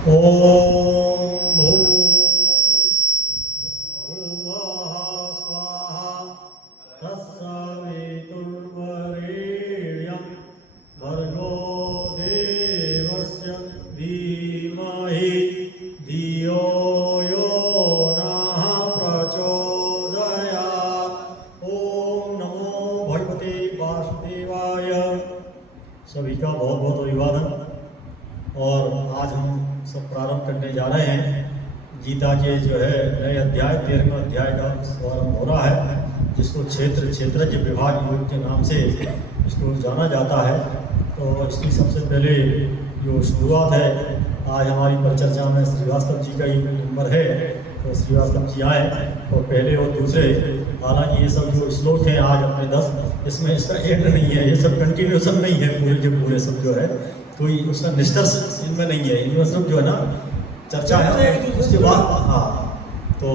ओम भूर्भुवः स्वाहा तत्सवितुर्वरेण्यं भर्गो देवस्य धीमहि धियो यो नः प्रचोदयात्। ओम नमो भगवते वासुदेवाय। सभी का बहुत बहुत अभिवादन। और आज हम सब प्रारंभ करने जा रहे हैं गीता के जो है नए अध्याय 13वें अध्याय का प्रारंभ हो रहा है, जिसको क्षेत्रज्ञ विभाग योग के नाम से इसको जाना जाता है। तो इसकी सबसे पहले जो शुरुआत है, आज हमारी परिचर्चा में श्रीवास्तव जी का ही नंबर है। तो श्रीवास्तव जी आए तो पहले और दूसरे, हालांकि ये सब जो श्लोक हैं आज अपने 10, इसमें इसका एंड नहीं है, ये सब कंटिन्यूशन नहीं है, पूरे सब जो है कोई उसका निष्कर्ष इनमें नहीं है, इनमें सब जो है ना चर्चा है। उसके बाद हाँ, तो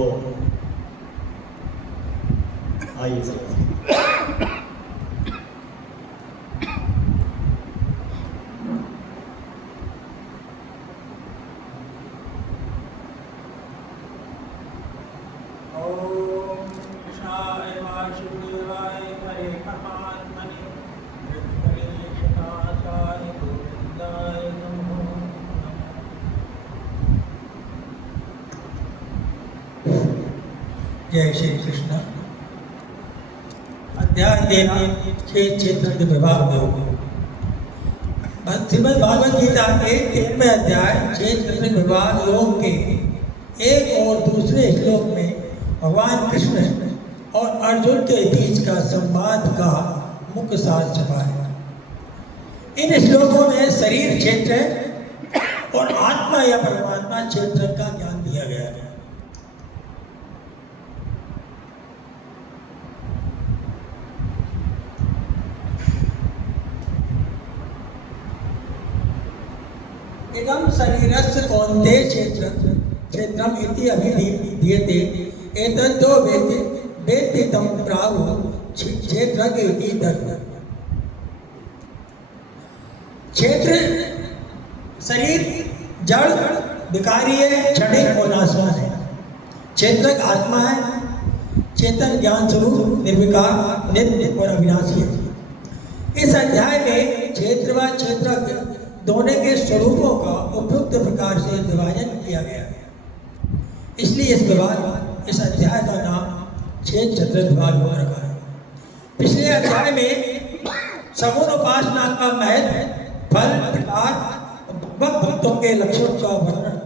आइए सर। जय श्री कृष्ण। अध्याय 13 क्षेत्रज्ञ विभाग योग। श्रीमद् भागवत गीता के 13वें अध्याय क्षेत्रज्ञ विभाग योग के एक और दूसरे श्लोक में भगवान कृष्ण और अर्जुन के बीच का संवाद का मुख्य सार छपा है। इन श्लोकों में शरीर क्षेत्र और आत्मा या परमात्मा क्षेत्र का ज्ञान दिया गया है। इदं शरीरस्य कौन्तेय क्षेत्रम् इति अभिधीयते एतद्यो वेत्ति तं प्राहुः क्षेत्रज्ञ इति तत्। क्षेत्र शरीर जड़, विकारी है, क्षणिक और नाशवान है। क्षेत्रज्ञ आत्मा है, चेतन ज्ञान स्वरूप, निर्विकार, नित्य और अविनाशी है। इस अध्याय में क्षेत्र व क्षेत्रज्ञ दोनों के स्वरूपों का उपयुक्त प्रकार से विभाजन किया गया है। इसलिए इस अध्याय का नाम क्षेत्रज्ञ विभाग हो रखा है। पिछले अध्याय में सगुण उपासना का महत्व, फल, प्रकार, भक्तों के लक्षणों का वर्णन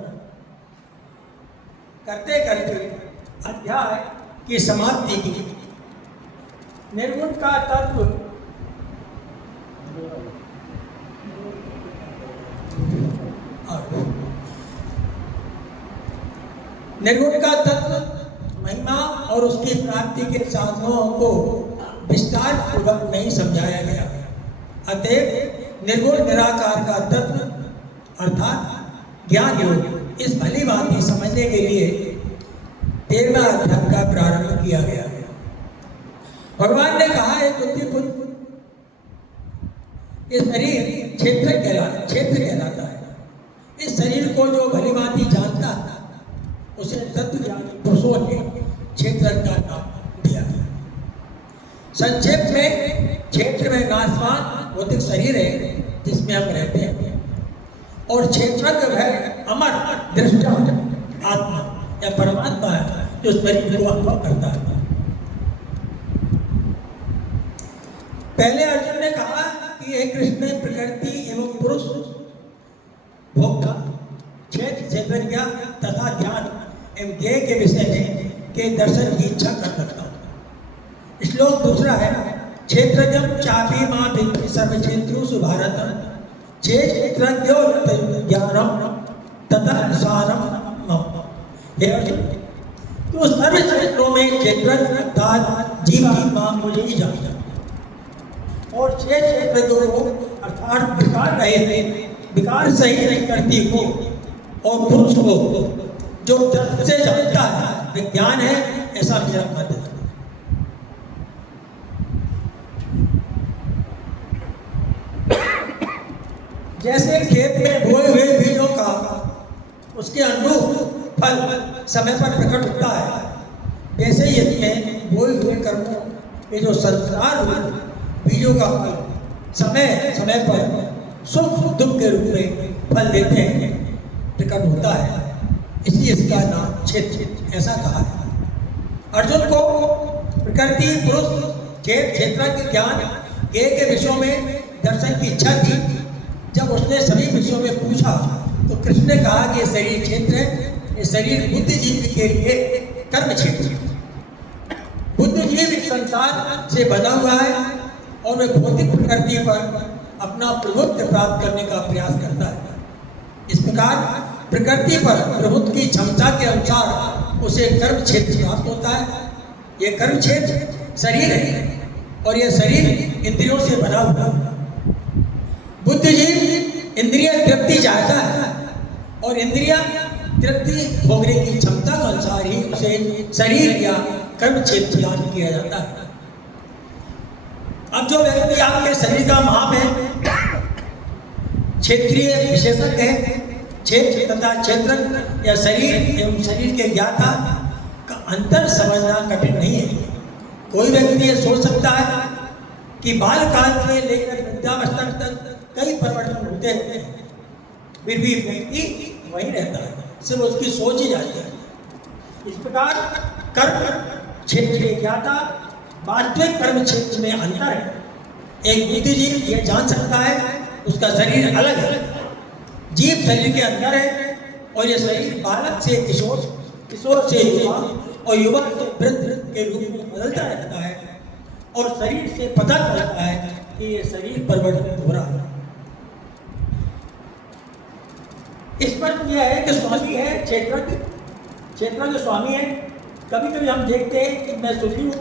करते करते अध्याय की समाप्ति की। निर्गुण का तत्व निर्गुण का तत्व, महिमा और उसकी प्राप्ति के साधनों को विस्तार पूर्वक नहीं समझाया गया। अतएव निर्गुण निराकार का तत्व अर्थात ज्ञान योग इस भली भांति समझने के लिए 13वां अध्याय का प्रारंभ किया गया। भगवान ने कहा है बुद्धिपुत्र, ये शरीर क्षेत्र कहलाता है। इस शरीर को जो भली भांति जानता है उसे तत्वज्ञानी पुरुषों ने क्षेत्र का नाम दिया। संक्षेप में क्षेत्र में नाशवान भौतिक शरीर है जिसमें हम रहते हैं, और क्षेत्रज्ञ है अमर दृष्टा आत्मा या परमात्मा है जो शरीर को अनुभव करता है। पहले अर्जुन ने कहा कि हे कृष्ण, प्रकृति एवं पुरुष, भोक्ता, क्षेत्रज्ञ तथा ज्ञान एवं ज्ञेय के विषय में के दर्शन की इच्छा कर सकता हूँ। श्लोक दूसरा है, क्षेत्रज्ञं चापि मां विद्धि सर्वक्षेत्रेषु भारत क्षेत्रज्ञो ज्ञानम तथा सारम मम। हे अर्जुन, तो सर्व क्षेत्रों में क्षेत्रज्ञ अर्थात जीवात्मा मुझे ही जानता, और क्षेत्रज्ञों को अर्थात विकार सही नहीं करती हो और पुरुष को जो दर्द से जानता है विज्ञान है, ऐसा मेरा मत है। जैसे खेत में बोए हुए बीजों का उसके अनुरूप फल समय पर प्रकट होता है। वैसे ही इसमें बोए हुए कर्मों के जो संस्कार हुए बीजों का फल समय समय पर सुख दुख के रूप में फल देते हैं, प्रकट होता है। इसलिए इसका नाम क्षेत्र ऐसा कहा है। अर्जुन को प्रकृति, पुरुष, क्षेत्र के ज्ञान के विषयों में दर्शन की इच्छा थी। जब उसने सभी विषयों में पूछा तो कृष्ण ने कहा कि ये शरीर क्षेत्र है, ये शरीर बुद्धिजीवी के लिए कर्म क्षेत्र है। बुद्धिजीव इस संसार से बना हुआ है और वह भौतिक प्रकृति पर अपना प्रभुत्व प्राप्त करने का प्रयास करता है। इस प्रकार प्रकृति पर प्रभुत्व की क्षमता के अनुसार उसे कर्म क्षेत्र प्राप्त होता है। यह कर्म क्षेत्र शरीर है और यह शरीर इंद्रियों से बना हुआ है। बुद्धिजीव इंद्रिय तृप्ति चाहता है और इंद्रिया तृप्ति भोगने की क्षमता के अनुसार ही उसे शरीर या कर्म क्षेत्र प्रदान किया जाता है। अब जो व्यक्ति आपके शरीर का माप है, क्षेत्रीय विशेषज्ञ है, क्षेत्र तथा क्षेत्र या शरीर एवं शरीर के ज्ञाता का अंतर समझना कठिन नहीं है। कोई व्यक्ति ये सोच सकता है कि बालकाल से लेकर वृद्धावस्था तक कई परिवर्तन होते हैं, फिर भी व्यक्ति वही रहता है, सिर्फ उसकी सोच ही जाती है। इस प्रकार कर्म क्षेत्र के ज्ञाता वास्तविक कर्म क्षेत्र में अंतर है। एक बुद्धिजीव यह जान सकता है उसका शरीर अलग है, जीव शरीर के अंदर है और यह शरीर बालक से किशोर, किशोर से युवा और युवा से वृद्ध के रूप में बदलता रहता है और शरीर से पता चलता है कि यह शरीर परिवर्तित हो रहा है। इस पर यह है कि स्वामी है क्षेत्र जो स्वामी है। कभी कभी हम देखते हैं कि मैं सुखी हूँ,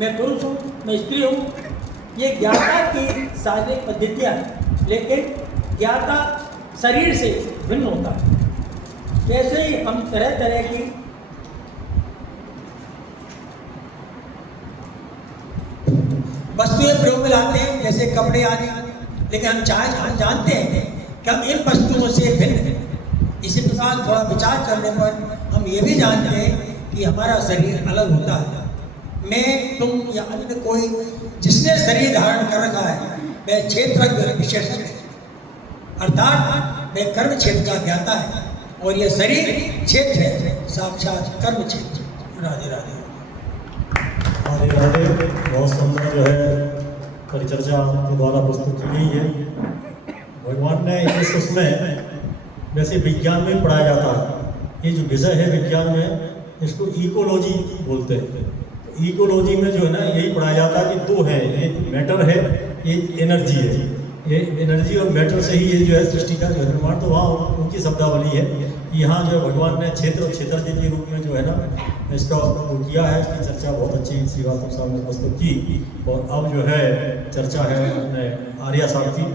मैं पुरुष हूँ, मैं स्त्री हूँ। ये ज्ञाता की शारीरिक पद्धतियाँ हैं, लेकिन ज्ञाता शरीर से भिन्न होता है। जैसे ही हम तरह तरह की वस्तुएं प्रयोग में लाते हैं, जैसे कपड़े आदि, लेकिन हम जानते हैं कि हम इन वस्तुओं से भिन्न हैं। इसी प्रकार थोड़ा विचार करने पर हम ये भी जानते हैं कि हमारा शरीर अलग होता है। मैं, तुम या अन्य कोई जिसने शरीर धारण कर रखा है वह क्षेत्र विशेषज्ञ है, अर्थात वह कर्म क्षेत्र का ज्ञाता है और यह शरीर क्षेत्र है, साक्षात कर्म क्षेत्र। राधे राधे। राधे राधे। बहुत सुंदर जो है परिचर्चा के द्वारा प्रस्तुत की गई है। भगवान ने इस उसमें वैसे विज्ञान में पढ़ाया जाता है। ये जो विषय है विज्ञान में, इसको इकोलॉजी बोलते हैं। इकोलॉजी में जो है ना यही पढ़ाया जाता है कि दो है, एक मैटर है, एक एनर्जी है। ये एनर्जी और मैटर से ही ये जो है सृष्टि का जो निर्माण, तो वहाँ उनकी शब्दावली है। यहाँ जो है भगवान ने क्षेत्र और क्षेत्रज्ञ के रूप में जो है ना इसका वो किया है। इसकी चर्चा बहुत अच्छी श्रीवास्तव साहब ने प्रस्तुत की। और अब जो है चर्चा है अपने आर्या साहब की।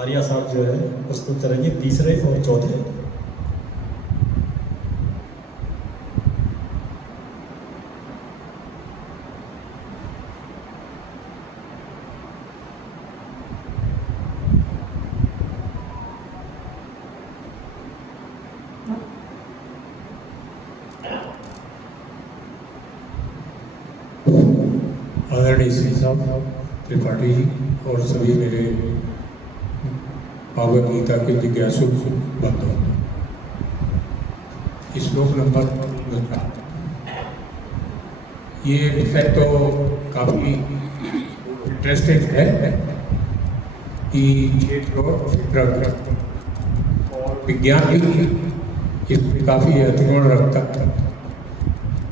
आर्या साहब जो है प्रस्तुत करेंगे तीसरे और चौथे। आदरणीय श्री साहब त्रिपाठी जी और सभी मेरे भागवत गीता के जिज्ञासु बंधु, श्लोक नंबर 15। ये विषय तो काफ़ी इंटरेस्टिंग है कि क्षेत्र और विज्ञान भी इसमें काफ़ी अतिगुण रखता था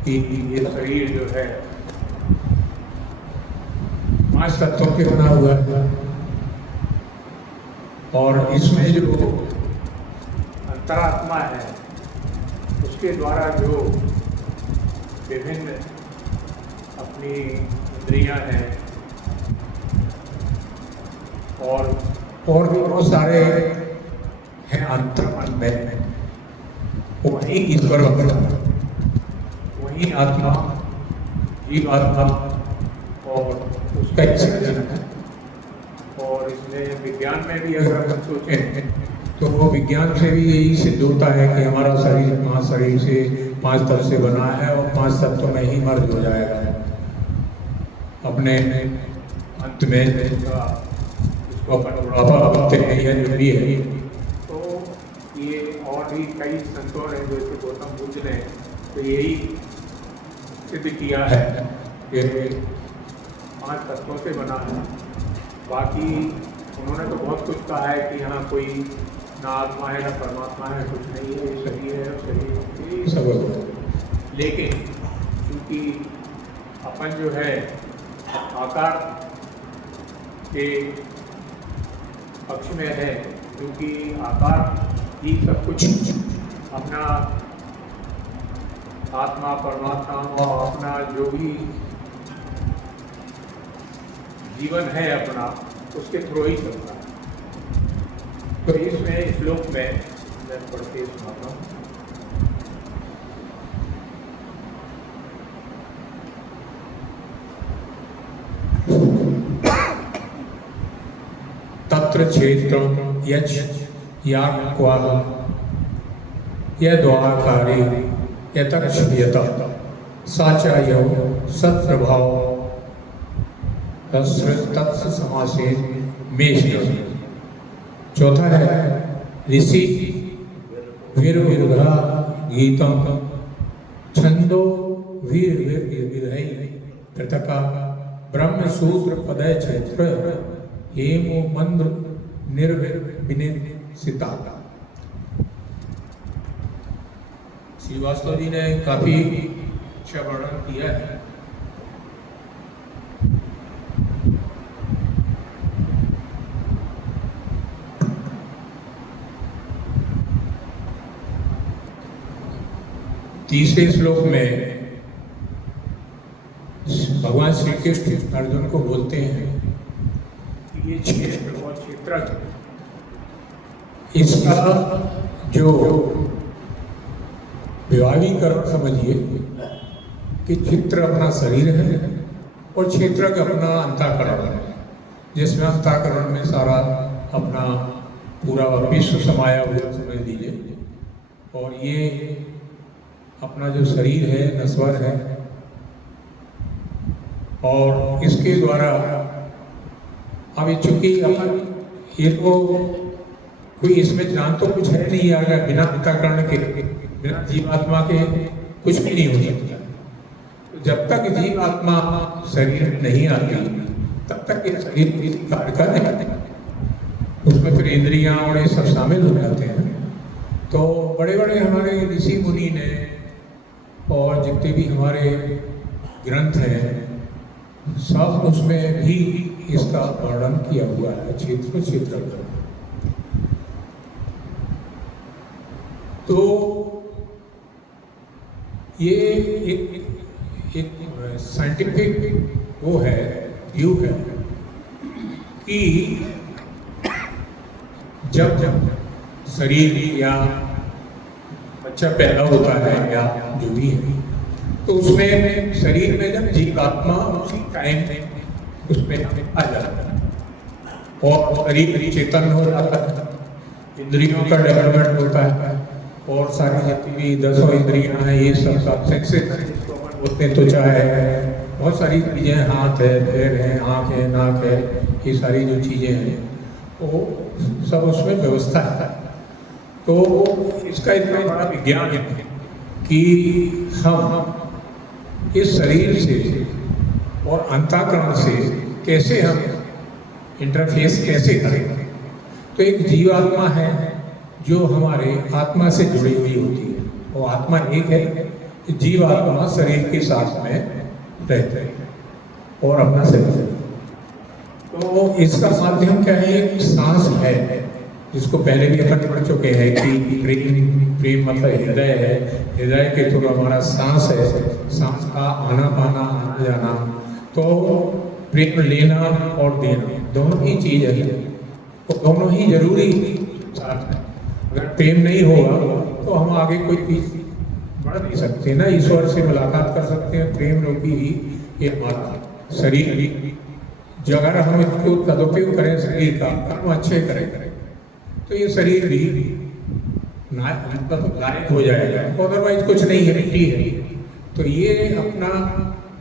कि ये शरीर जो है 5 तत्वों के बना हुआ है और इसमें जो अंतरात्मा है उसके द्वारा जो विभिन्न अपनी इंद्रियां हैं और भी बहुत सारे हैं अंतर्मन में, वही ईश्वर वही आत्मा, जीव आत्मा और उसका सृजन है। और इसमें विज्ञान में भी अगर हम सोचें तो वो विज्ञान से भी यही सिद्ध होता है कि हमारा शरीर 5 शरीर से 5 तत्व से बना है और 5 तत्व में ही मर्ज हो जाएगा अपने अंत में। इसको अपन बुढ़ापा बोलते हैं या जो भी है। तो ये और भी कई संतों ने जैसे गौतम बुद्ध ने तो यही सिद्ध किया है कि 5 तत्वों से बना है। बाकी उन्होंने तो बहुत कुछ कहा है कि यहाँ कोई ना आत्मा है ना परमात्मा है, कुछ नहीं है, ये शरीर है और शरीर ये सब है। लेकिन क्योंकि अपन जो है आकार के पक्ष में है, क्योंकि आकार ही सब कुछ अपना आत्मा परमात्मा और अपना जो भी जीवन है अपना उसके थ्रू ही चलता है। तो इसमें श्लोक में मैं पढ़ के सुनाता हूँ। तत्र क्षेत्र यच याक्वा यद्वाकारे यतर्षयत साचायो सत्प्रभाव तत्स समासे मेष। चौथा है ऋषि वीरविधा गीतम छंदो वीर विधय पृथका ब्रह्म सूत्र पदय क्षेत्र हेमो मंद्र निर्विनिता। श्रीवास्तव जी ने काफी अच्छा वर्णन किया है। तीसरे श्लोक में भगवान श्री कृष्ण अर्जुन को बोलते हैं कि ये क्षेत्र और क्षेत्रज्ञ इसका जो विभागीकरण समझिए कि चित्र अपना शरीर है और क्षेत्रज्ञ अपना अंतःकरण है, जिसमें अंतःकरण में सारा अपना पूरा विश्व समाया हुआ समझ लीजिए। और ये अपना जो शरीर है नश्वर है और इसके द्वारा अब चूंकि अपन ये तो कोई इसमें जान तो कुछ है नहीं, अगर बिना अंतःकरण के बिना जीवात्मा के कुछ भी नहीं हो सकता। तो जब तक जीवात्मा शरीर नहीं आती तब तक ये शरीर किसी कार्य का नहीं, उसमें फिर इंद्रियां और ये सब शामिल हो जाते हैं। तो बड़े बड़े हमारे ऋषि मुनि ने और जितने भी हमारे ग्रंथ हैं सब उसमें भी इसका वर्णन किया हुआ है क्षेत्र क्षेत्र का। तो ये एक साइंटिफिक वो है व्यू है कि जब शरीर या बच्चा पैदा होता है या जो भी है तो उसमें शरीर में जब जीवात्मा उसी टाइम उसमें आ जाता है और शरीर चेतन हो जाता है, इंद्रियों का डेवलपमेंट होता है और सारी जितनी भी 10 इंद्रियां हैं ये सब सेंसेस होते हैं, त्वचा है, बहुत सारी चीज़ें, हाथ है, पैर है, आँख है, नाक है, ये सारी जो चीज़ें हैं वो सब उसमें व्यवस्था है। तो इसका इतना बड़ा विज्ञान है कि हम इस शरीर से और अंतःकरण से कैसे हम इंटरफेस कैसे करें। तो एक जीवात्मा है जो हमारे आत्मा से जुड़ी हुई होती है, वो आत्मा एक है, जीवात्मा शरीर के साथ में रहते हैं और अपना शरीर। तो इसका माध्यम क्या है, एक सांस है जिसको पहले भी अपन पढ़ चुके हैं कि प्रेम मतलब हृदय है, हृदय के थ्रू हमारा सांस है, सांस का आना पाना आना जाना। तो प्रेम लेना और देना दोनों ही चीज है, तो दोनों ही जरूरी साथ में। अगर प्रेम नहीं होगा तो हम आगे कोई चीज बढ़ नहीं सकते ना, ईश्वर से मुलाकात कर सकते हैं। प्रेम रूपी ही ये हमारा शरीर जो अगर हम इसको सदुपयोग करें शरीर का, कर्म अच्छे करें तो ये शरीर भी मतलब लायक हो जाएगा, अदरवाइज कुछ नहीं है, मिट्टी है। तो ये अपना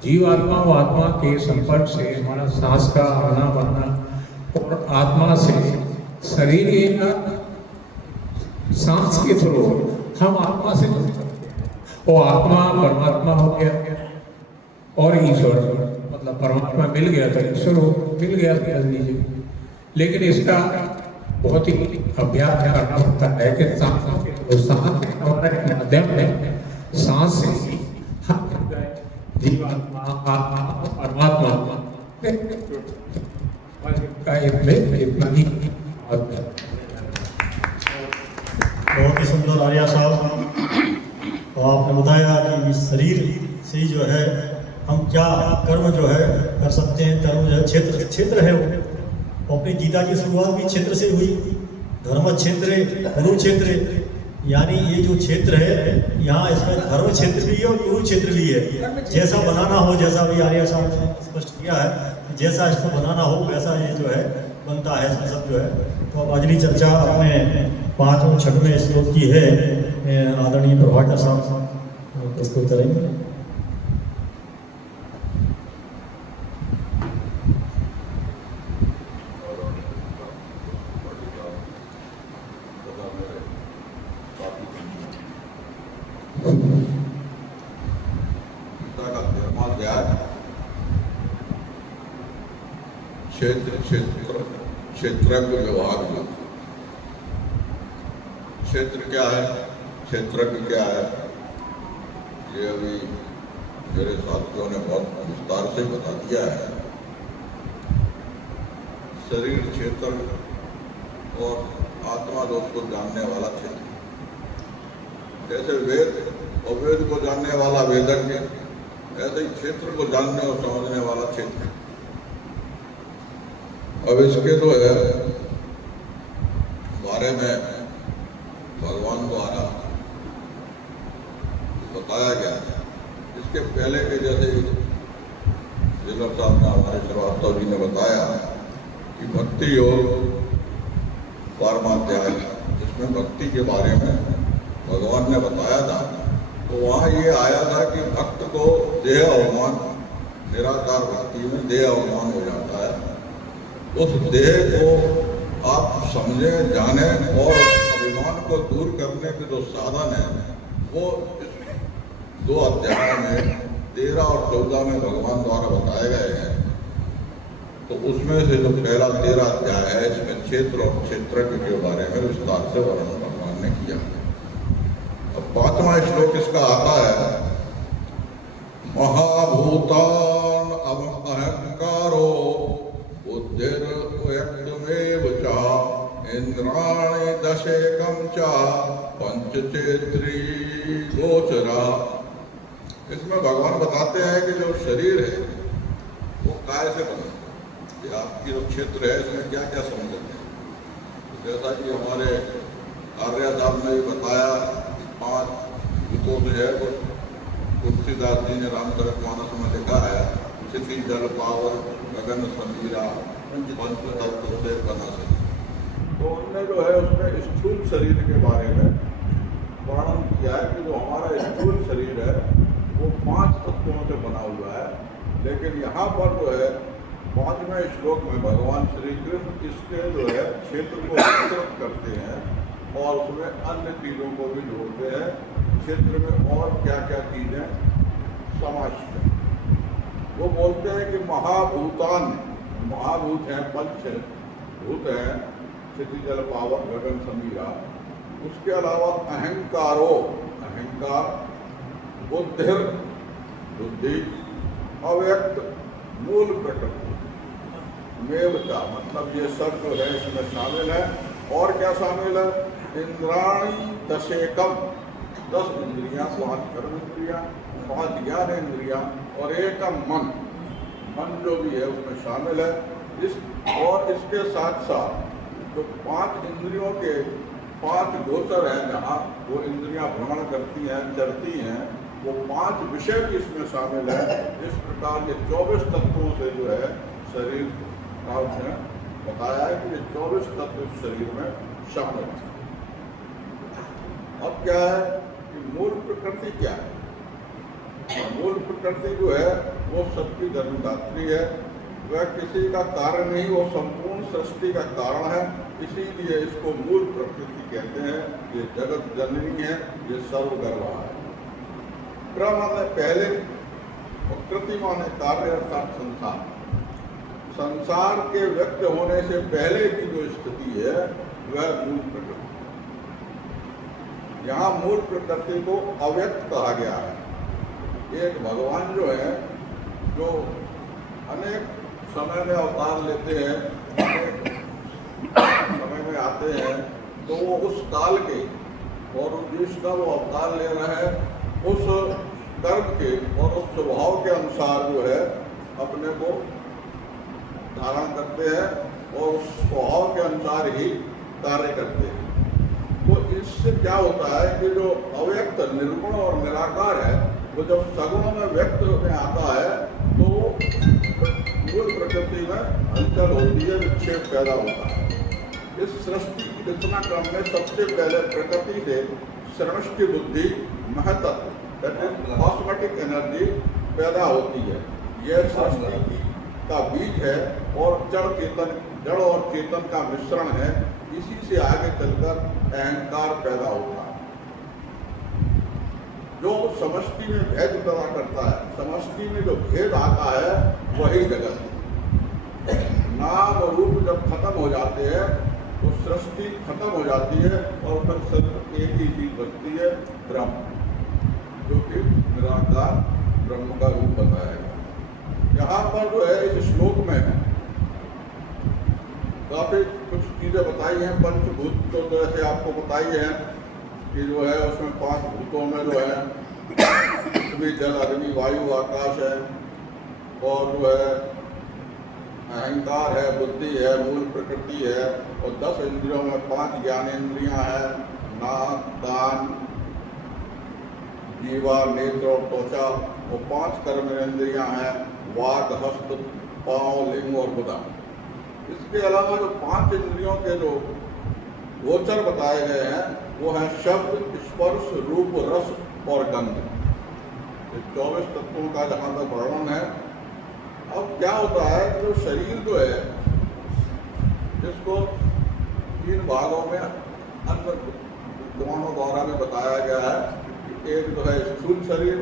जीवात्मा व आत्मा के संपर्क से हमारा सांस का आना बनना और आत्मा से शरीर एक सांस के थ्रू हम आत्मा से जुड़ते हैं। वो आत्मा परमात्मा हो गया और ईश्वर, मतलब परमात्मा मिल गया था, ईश्वर मिल गया था लीजिए। लेकिन इसका बहुत ही अभ्यास करना पड़ता है कि सांस हमारा एक माध्यम है, सांस से ही हम जीवात्मा आत्मा परमात्मा का इतना ही बहुत ही सुंदर आर्या साहब। तो आपने बताया कि इस शरीर से ही जो है हम क्या कर्म जो है कर सकते हैं। कर्म जो है क्षेत्र है वो अपनी गीता की शुरुआत भी क्षेत्र से हुई। धर्म क्षेत्र, कुरुक्षेत्र, यानी ये जो क्षेत्र है यहाँ इसमें धर्म क्षेत्र भी है और कुरुक्षेत्र भी है। जैसा बनाना हो, जैसा भी आर्या साहब ने स्पष्ट किया है, जैसा इसको बनाना हो वैसा ये जो है बनता है सब जो है। तो अब अगली चर्चा अपने 5वें 6वें श्लोक की है, आदरणीय प्रभाकर साहब प्रस्तुत करेंगे। क्षेत्रज्ञ व्यवहार में क्षेत्र क्या है, क्षेत्रज्ञ क्या है, ये अभी मेरे साथियों ने बहुत विस्तार से बता दिया है। शरीर क्षेत्र और आत्मा दोष को जानने वाला क्षेत्र, जैसे वेद और वेद को जानने वाला वेदज्ञ, ऐसे ही क्षेत्र को जानने और समझने वाला क्षेत्र। अब इसके तो है बारे में भगवान द्वारा बताया गया है। इसके पहले के जैसे जिलर साहब ने, हमारे श्रीवास्तव जी ने बताया कि भक्ति योग परमाध्याय, जिसमें भक्ति के बारे में भगवान ने बताया था, तो वहाँ ये आया था कि भक्त को देह अवमान, निराकार भक्ति में देह अवमान हो जाता है। उस देह को आप समझे, जाने और अभिमान को दूर करने के जो साधन है वो इस 2 अध्याय में 13 और 14 में भगवान द्वारा बताए गए हैं। तो उसमें से जो पहला 13 अध्याय है, इसमें क्षेत्र और क्षेत्रज्ञ के बारे में विस्तार से वर्णन भगवान ने किया। अब 5वां श्लोक इसका आता है, महाभूतान अहंकारो बुद्धिर्व्यक्तमेव च इंद्राणि दशेकं च पंचचेत्री गोचरा। इसमें भगवान बताते हैं कि जो शरीर है वो काय से बना है, आपकी जो क्षेत्र है इसमें क्या क्या समझते हैं। तो जैसा कि हमारे आर्या साहब ने भी बताया, 5 भूतों से है, तुलसीदास जी ने रामचरितमानस में लिखा है, क्षिति जल पावर गगन समीरा पंच तत्व से बना शरीर। तो उनने जो है उसमें स्थूल शरीर के बारे में वर्णन किया है कि जो हमारा स्थूल शरीर है वो 5 तत्वों से बना हुआ है। लेकिन यहाँ पर जो है 5वें श्लोक में भगवान श्री कृष्ण इसके जो है क्षेत्र को विस्तृत करते हैं और उसमें अन्य चीज़ों को भी जोड़ते हैं। क्षेत्र में और क्या क्या चीज़ें समाविष्ट हैं वो बोलते हैं कि महाभूतान, महाभूत हैं, पंच भूत हैं, क्षिति जल पावर गगन समीरा। उसके अलावा अहंकारो, अहंकार, बुद्धिर बुद्धि, अव्यक्त मूल प्रकृति, मेवता, मतलब ये सब जो है इसमें शामिल है। और क्या शामिल है, इंद्राणी दशेकम, 10 इंद्रियां, 5 कर्म इंद्रियां, 5 ज्ञान इंद्रियां और एकम मन, मन जो भी है उसमें शामिल है। और इसके साथ साथ जो 5 इंद्रियों के 5 गोचर हैं, जहाँ वो इंद्रियां भ्रमण करती हैं, चलती हैं, वो 5 विषय भी इसमें शामिल है। इस प्रकार ये 24 तत्वों से जो है शरीर का उसने बताया है कि ये 24 तत्व शरीर में शब्द। अब क्या है कि मूल प्रकृति क्या है? मूल प्रकृति जो है वो सबकी जन्मदात्री है, वह किसी का कारण नहीं, वो संपूर्ण सृष्टि का कारण है। इसीलिए इसको मूल प्रकृति कहते हैं। ये जगत जननी है, ये सर्वगर्भा है। प्र माने पहले और कृति माने कार्य अर्थात संसार। संसार के व्यक्त होने से पहले की जो स्थिति है वह मूल प्रकृति। यहाँ मूल प्रकृति को अव्यक्त कहा गया है। एक भगवान जो है, जो अनेक समय में अवतार लेते हैं, अनेक समय में आते हैं, तो वो उस काल के और जिसका वो अवतार ले रहा है उस कर्म के और उस स्वभाव के अनुसार जो है अपने को धारण करते हैं और उस स्वभाव के अनुसार ही कार्य करते हैं। तो इससे क्या होता है कि जो अव्यक्त निर्गुण और निराकार है वो जब सगुण में व्यक्त में आता है तो मूल प्रकृति में हलचल होती है, विक्षेप पैदा होता है। इस सृष्टि की रचना क्रम में सबसे पहले प्रकृति से श्रमष्टि बुद्धि महत्त्व कॉस्मेटिक एनर्जी पैदा होती है। यह सृष्टि का बीज है और जड़ और चेतन का मिश्रण है। इसी से आगे चलकर अहंकार पैदा होता है, जो समष्टि में भेद पैदा करता है। समष्टि में जो भेद आता है वही जगत है। नाम और रूप जब खत्म हो जाते हैं तो सृष्टि खत्म हो जाती है और फिर सिर्फ एक ही चीज बचती है, ब्रह्म, जो कि निराकार ब्रह्म का रूप बताएगा। यहाँ पर जो है इस श्लोक में काफी कुछ चीजें बताई हैं। पंचभूत तो जैसे आपको बताई है कि जो है उसमें 5 भूतों में जो है पृथ्वी, जल, अग्नि, वायु, आकाश है, और जो है अहंकार है, बुद्धि है, मूल प्रकृति है, और 10 इंद्रियों में 5 ज्ञानेंद्रियां हैं, नाक, कान, जीवा, नेत्र और त्वचा, और 5 कर्मेंद्रियां हैं, वाक, हस्त, पांव, लिंग और बुधा। इसके अलावा जो 5 इंद्रियों के जो गोचर बताए गए हैं वो हैं शब्द, स्पर्श, रूप, रस और गंध। 24 तत्वों का जहाँ तक वर्णन है। अब क्या होता है कि जो शरीर जो है जिसको 3 भागों में अन्य विद्वानों द्वारा भी बताया गया है कि एक जो है स्थूल शरीर,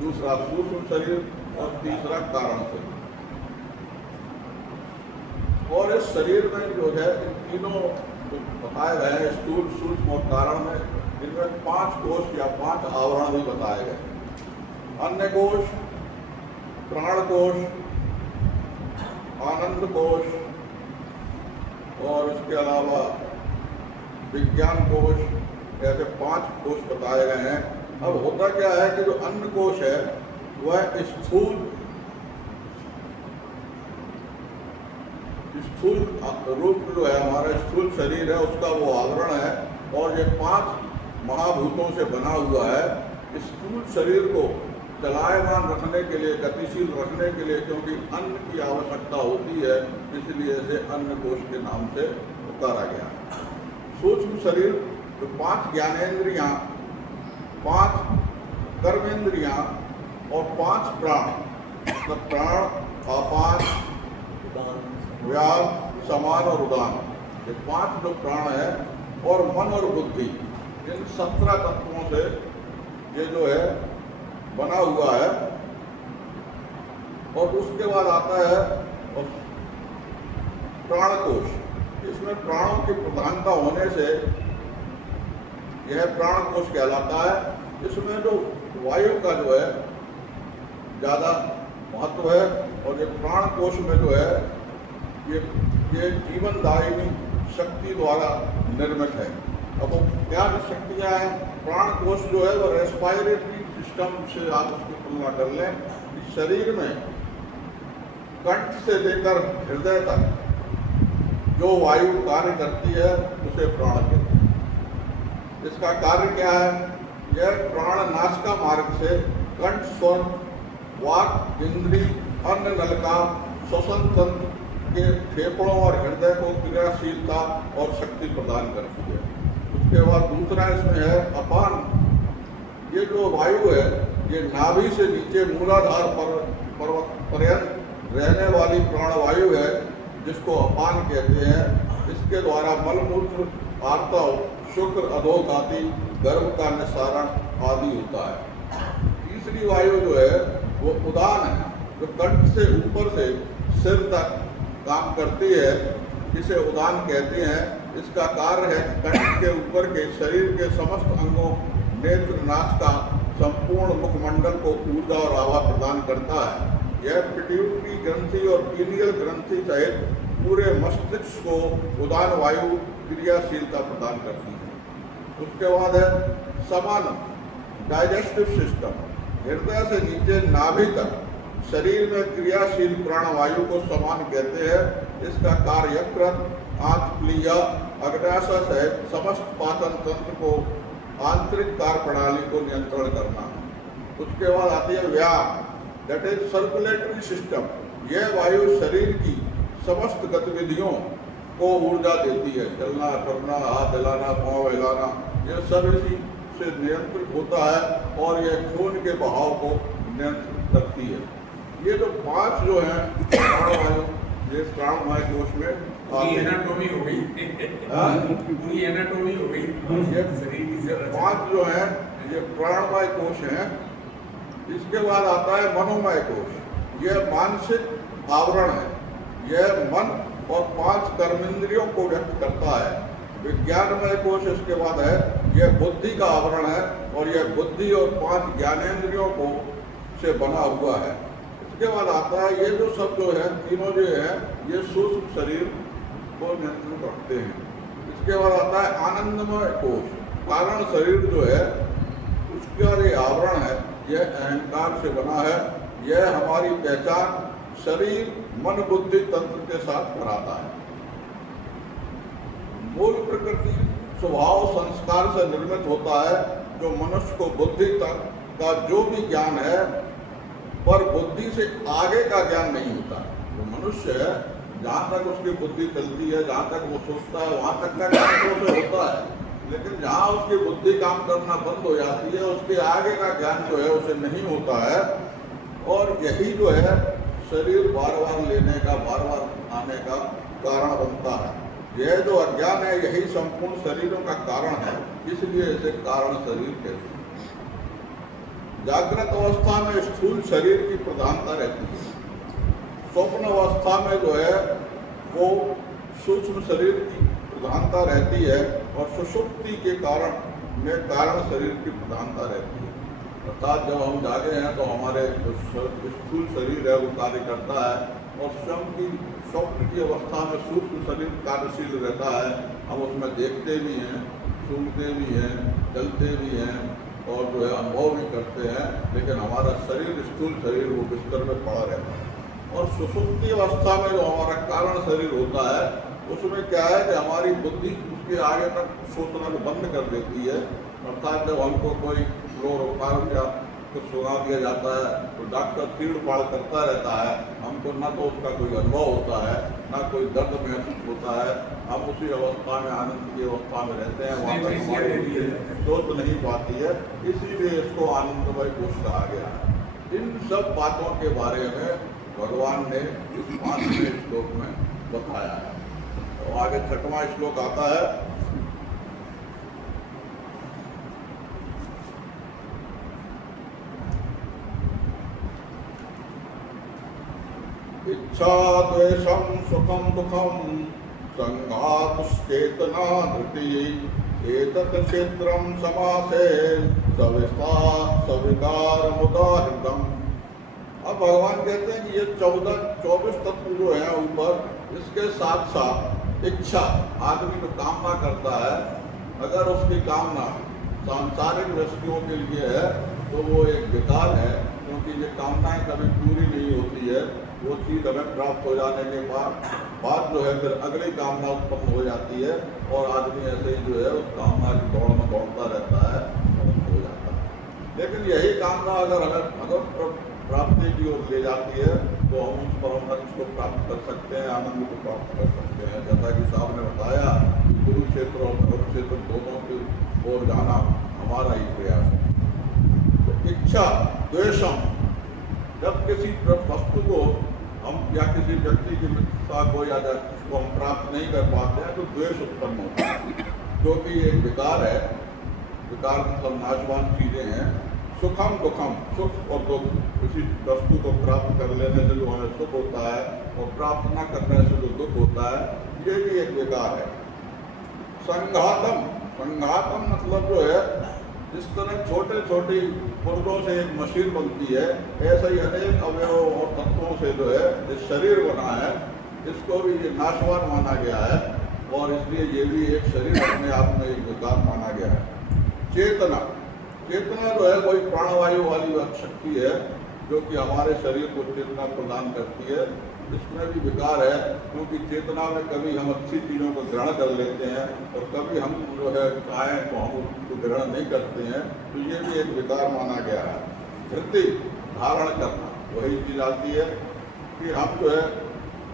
दूसरा सूक्ष्म शरीर और तीसरा कारण शरीर। और इस शरीर में जो है इन तीनों बताए गए हैं, स्थूल, सूक्ष्म और कारण में, इनमें 5 कोश या 5 आवरण भी बताए गए। अन्य कोश, प्राण कोश, आनंद कोश, और इसके अलावा विज्ञान कोश, ऐसे 5 कोश बताए गए हैं। अब होता क्या है कि जो अन्न कोश है वह स्थूल रूप जो है हमारा स्थूल शरीर है उसका वो आवरण है, और ये 5 महाभूतों से बना हुआ है। स्थूल शरीर को चलायमान रखने के लिए, गतिशील रखने के लिए, क्योंकि अन्न की आवश्यकता होती है, इसलिए इसे अन्न कोश के नाम से पुकारा गया। सूक्ष्म शरीर जो 5 ज्ञानेंद्रियां, 5 कर्मेंद्रियां और 5 प्राण, तो प्राण, आपान, व्यान, समान और उदान, ये 5 जो प्राण है, और मन और बुद्धि, इन 17 तत्वों से ये जो है बना हुआ है। और उसके बाद आता है प्राण कोश। इसमें प्राणों की प्रधानता होने से यह प्राण कोश कहलाता है। इसमें जो वायु का जो है ज़्यादा महत्व है, और ये प्राण कोश में जो है ये जीवनदायिनी शक्ति द्वारा निर्मित है। अब वो क्या शक्तियाँ हैं? प्राण कोश जो है वो रेस्पायरेटरी सिस्टम से आप उसकी तुलना कर लें कि शरीर में कंठ से लेकर हृदय तक जो वायु कार्य करती है उसे प्राण कहते हैं। इसका कार्य क्या है? यह प्राण नासिका मार्ग से कंठ, स्वर, वाक, इंद्री, अन्न नलिका, श्वसन तंत्र के फेफड़ों और हृदय को क्रियाशीलता और शक्ति प्रदान करती है। उसके बाद दूसरा इसमें है अपान। ये जो वायु है ये नाभि से नीचे मूलाधार पर्यंत रहने वाली प्राणवायु है, जिसको अपान कहते हैं। इसके द्वारा मलमूत्र, आर्तव, शुक्र, अधोक आदि गर्भ का निस्सारण आदि होता है। तीसरी वायु जो है वो उदान है, जो कंठ से ऊपर से सिर तक काम करती है, जिसे उदान कहते हैं। इसका कार्य है कंठ के ऊपर के शरीर के समस्त अंगों, नेत्र, नासिका, संपूर्ण मुखमंडल को ऊर्जा और आभा प्रदान करता है। यह पिट्यूटरी ग्रंथि और पीनियल ग्रंथि सहित पूरे मस्तिष्क को उदान वायु क्रियाशीलता प्रदान करती है। उसके बाद है समानम, डाइजेस्टिव सिस्टम। हृदय से नीचे नाभि तक शरीर में क्रियाशील प्राणवायु को समान कहते हैं। इसका कार्य यकृत, आंतप्लीया, अग्न्याशय सहित समस्त पाचन तंत्र को, आंतरिक कार्य प्रणाली को नियंत्रण करना। उसके बाद आती है व्यायाम, दैट इज सर्कुलेटरी सिस्टम। यह वायु शरीर की समस्त गतिविधियों को ऊर्जा देती है। चलना, फिरना, हाथ हिलाना, पाँव हिलाना, यह सब इसी से नियंत्रित होता है और यह खून के बहाव को नियंत्रित करती है। ये जो 5 जो हैं प्राणवायु, ये प्राणवायु कोश में एनाटॉमी हो गई, पूरी एनाटॉमी हो गई। ये 5 जो हैं ये प्राणमय कोश हैं। इसके बाद आता है मनोमय कोश। यह मानसिक आवरण है। यह मन और 5 कर्मेंद्रियों को व्यक्त करता है। विज्ञानमय कोश इसके बाद है, यह बुद्धि का आवरण है और यह बुद्धि और 5 ज्ञानेंद्रियों को से बना हुआ है। इसके बाद आता है ये जो सब जो है तीनों जो है ये सूक्ष्म शरीर को नियंत्रित रखते हैं। इसके बाद आता है आनंदमय कोश। कारण शरीर जो है उसका ये आवरण है, यह अहंकार से बना है। यह हमारी पहचान शरीर, मन, बुद्धि तंत्र के साथ कराता है। मूल प्रकृति स्वभाव संस्कार से निर्मित होता है, जो मनुष्य को बुद्धि तक का जो भी ज्ञान है, पर बुद्धि से आगे का ज्ञान नहीं होता। जो मनुष्य है जहाँ तक उसकी बुद्धि चलती है, जहाँ तक वो सोचता है, वहाँ तक का ज्ञान तो उसे होता है, लेकिन जहाँ उसकी बुद्धि काम करना बंद हो जाती है, उसके आगे का ज्ञान जो है उसे नहीं होता है। और यही जो है शरीर बार बार लेने का, बार बार आने का कारण बनता है। यह जो अज्ञान है यही संपूर्ण शरीरों का कारण है, इसलिए इसे कारण शरीर कहते हैं। जागृत अवस्था में स्थूल शरीर की प्रधानता रहती है। स्वप्न अवस्था में जो है वो सूक्ष्म शरीर की प्रधानता रहती है और सुषुप्ति के कारण में कारण शरीर की प्रधानता रहती है। अर्थात जब हम जागे हैं तो हमारे जो स्थूल शरीर है वो कार्य करता है और स्वप्न की अवस्था में सूक्ष्म शरीर कार्यशील रहता है। हम उसमें देखते भी हैं, सुनते भी हैं, चलते भी हैं और जो है अनुभव भी करते हैं, लेकिन हमारा शरीर, स्थूल शरीर वो बिस्तर में पड़ा रहता है। और सुषुप्ति अवस्था में जो हमारा कारण शरीर होता है उसमें क्या है कि हमारी बुद्धि उसके आगे तक सोचना बंद कर देती है। अर्थात जब हमको कोई क्लोरोफार्म या कुछ सुना दिया जाता है तो डॉक्टर तीड़-फाड़ करता रहता है, हमको ना तो उसका कोई अनुभव होता है, ना कोई दर्द महसूस होता है। हम उसी अवस्था में, आनंद की अवस्था में रहते हैं, वहाँ तक हमारी सोच नहीं पाती है, इसीलिए इसको आनंदमय कोश कहा गया है। इन सब बातों के बारे में भगवान ने इस 5वें श्लोक में बताया है। तो आगे 6वां श्लोक आता है। इच्छा द्वेषम सुखम दुखम संघातुश्चेतना धृति एतत् क्षेत्रम समासे सविकार मुदाहृतम। अब भगवान कहते हैं कि ये 24 तत्व जो है ऊपर, इसके साथ साथ इच्छा, आदमी जो कामना करता है, अगर उसकी कामना सांसारिक वस्तुओं के लिए है तो वो एक विकार है, क्योंकि ये कामनाएं कभी पूरी नहीं होती है। वो चीज़ हमें प्राप्त हो जाने के बाद जो है फिर अगली कामना उत्पन्न हो जाती है और आदमी ऐसे ही जो है उस कामना की दौड़ में दौड़ता रहता है और हो जाता है। लेकिन यही कामना अगर हमें भगवत प्राप्ति की ओर ले जाती है तो हम उस परम लक्ष्य को प्राप्त कर सकते हैं, आनंद को प्राप्त कर सकते हैं। जैसा कि साहब ने बताया, कुरुक्षेत्र और धर्मक्षेत्र दोनों की ओर जाना हमारा ही प्रयास है। तो इच्छा द्वेषम, जब किसी वस्तु को हम या किसी व्यक्ति की मित्रता को या उसको हम प्राप्त नहीं कर पाते हैं तो द्वेष उत्पन्न होता है, जो कि एक विकार है। विकार मतलब नाशवान चीजें हैं। सुखम दुखम, सुख और दुख, किसी वस्तु को प्राप्त कर लेने से जो हमें सुख होता है और प्राप्त न करने से जो दुख होता है, ये भी एक विकार है। संघातम, संघातम मतलब जो है, जिस तरह छोटे छोटी पुर्जों से एक मशीन बनती है, ऐसे ही अनेक अवयवों और तत्वों से जो है इस शरीर बना है, इसको भी ये नाशवान माना गया है और इसलिए ये भी एक शरीर अपने आप में एक विकार माना गया है। चेतना, चेतना जो है कोई प्राणवायु वाली शक्ति है जो कि हमारे शरीर को चेतना प्रदान करती है। इसमें भी विकार है, क्योंकि चेतना में कभी हम अच्छी चीज़ों को ग्रहण कर लेते हैं और कभी हम जो है चाहें तो हम उसको ग्रहण नहीं करते हैं, तो ये भी एक विकार माना गया है। धृति, धारण करना, वही चीज़ आती है कि हम जो है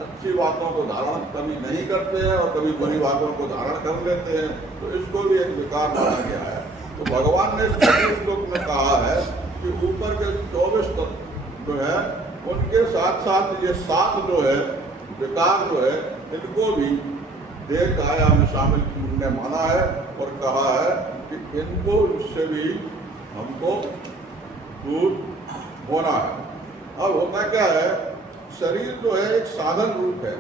अच्छी बातों को धारण कभी नहीं करते हैं और कभी बुरी बातों को धारण कर लेते हैं, तो इसको भी एक विकार माना गया है। तो भगवान ने इस श्लोक में कहा है कि ऊपर के 24 तत्व जो है उनके साथ साथ ये 7 जो है विकार जो है, इनको भी देह काया में शामिल उन्होंने माना है और कहा है कि इनको इससे भी हमको दूर होना है। अब होता क्या है, शरीर जो है एक साधन रूप है,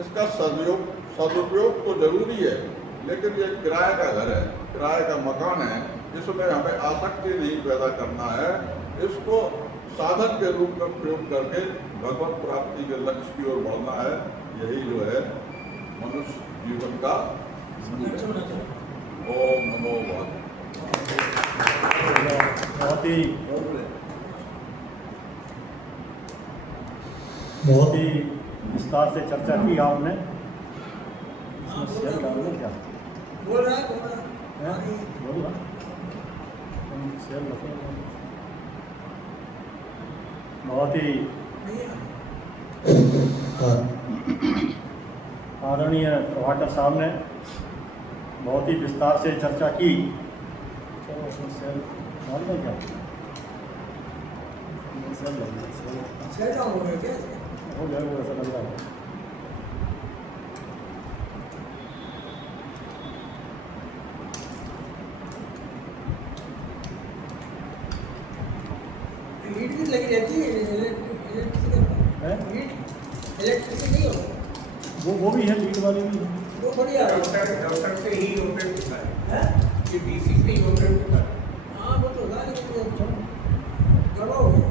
इसका सदुपयोग तो जरूरी है, लेकिन ये किराए का घर है, किराए का मकान है, जिसमें हमें आसक्ति नहीं पैदा करना है। इसको साधन के रूप में प्रयोग करके भगवत प्राप्ति के लक्ष्य की ओर बढ़ना है। यही जो है मनुष्य जीवन का ओम नमो भगवते। बहुत ही विस्तार से चर्चा की आपने। शेयर डाल दो क्या? बोल रहा है बोल रहा शेयर लगे। बहुत ही आदरणीय प्रभाकर साहब ने बहुत ही विस्तार से चर्चा की। चलो उसमें शेयर डाल दो क्या? शेयर लग हो जाएगा, ऐसा लग रहा है। हीट भी लगी रहती है, इलेक्ट्रिसिटी नहीं हो, वो भी है, लीड वाली भी है। वो बढ़िया है। डॉक्टर से ही ऑपरेट होता है, हैं? ये डीसी से ही ऑपरेट होता है। हाँ वो तो होगा, लेकिन गड़बड़ हो गया।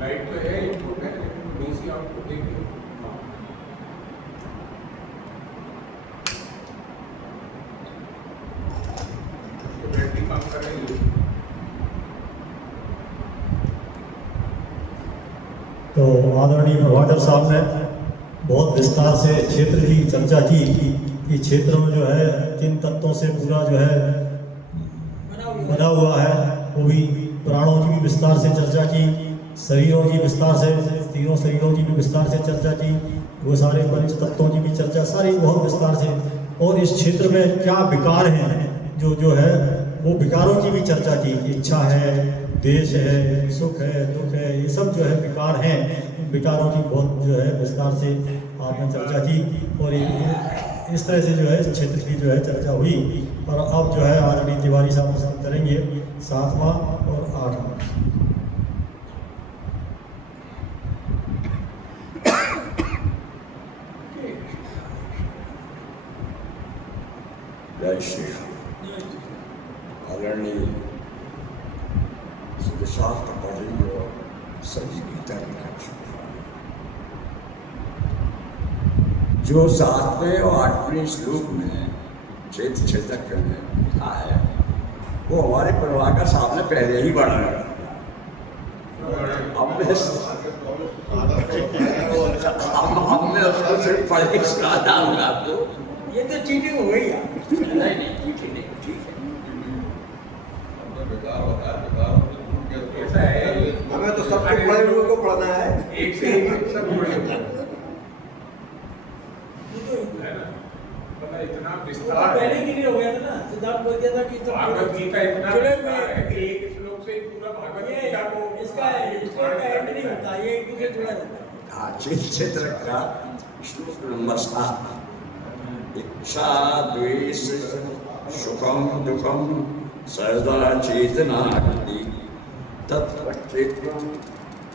लाइट तो है इनपुट है, लेकिन डीसी आउटपुट देखिए। तो बैटरी काम कर रही है। तो आदरणीय प्रभाकर साहब ने बहुत विस्तार से क्षेत्र की चर्चा की कि क्षेत्र में जो है 3 तत्वों से पूरा जो है बना हुआ है। वो भी प्राणों की भी विस्तार से चर्चा की, शरीरों की विस्तार से, तीनों शरीरों की भी विस्तार से चर्चा की, वो सारे पंच तत्वों की भी चर्चा सारी बहुत विस्तार से। और इस क्षेत्र में क्या विकार हैं जो है वो विकारों की भी चर्चा की। इच्छा है, देश है, सुख है, दुख है, ये सब जो है विकार हैं। विकारों की बहुत जो है विस्तार से आपने चर्चा की और इस तरह से जो है क्षेत्र की जो है चर्चा हुई। और अब जो है आदरणीय तिवारी साहब प्रस्तुत करेंगे 7वां और 8वां। जय श्री राम। आदरणीय शास्त्र पढ़ी और सभी गीता लिखा जो 7वें और 8वें श्लोक में क्षेत्र क्षेत्रज्ञ ने लिखा है, वो हमारे प्रभाकर साहब ने पहले ही बढ़ाया। हमने उसको सिर्फ पढ़ के सुनाता हूँ आपको। ये तो चीटिंग हो गई यार। नहीं चीटिंग नहीं, ठीक है। बेकार होता है, बेकार ऐसा है हमें तो सबको बड़े लोगों को पढ़ना है। एक से एक सब जुड़े हुए हैं। है ना? मतलब इतना वो विस्तार पहले है। के लिए हो गया था ना, सिद्धार्थ बोल दिया था कि सब भागवत गीता इतना जुड़े हुए विस्तार है हैं। कि एक श्लोक से पूरा भागवत ये गीता को इसका एंड नहीं होता, ये एक दूसरे जुड़ा रहता है। चित्र का श्लोक नंबर 7। इच्छा द्वेष सुखम दुखम सर्वदा चेतना तत्प्रत्येकम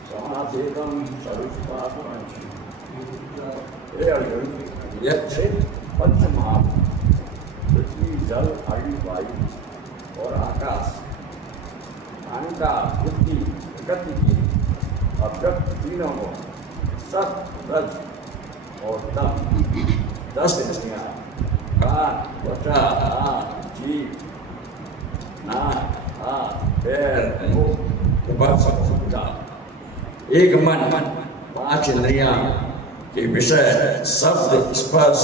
समाधेयम सर्वपापम। हे अर्जुन, यह पंचमहाभूत पृथ्वी जल अग्नि वायु और आकाश अहंता बुद्धि प्रकृति की अव्यक्त तीनों को सत रज और तम 10 इंद्रियां कान त्वचा हाथ जीभ नाक हाथ पैर मुंह का एक मन 5 इंद्रियां के विषय शब्द स्पर्श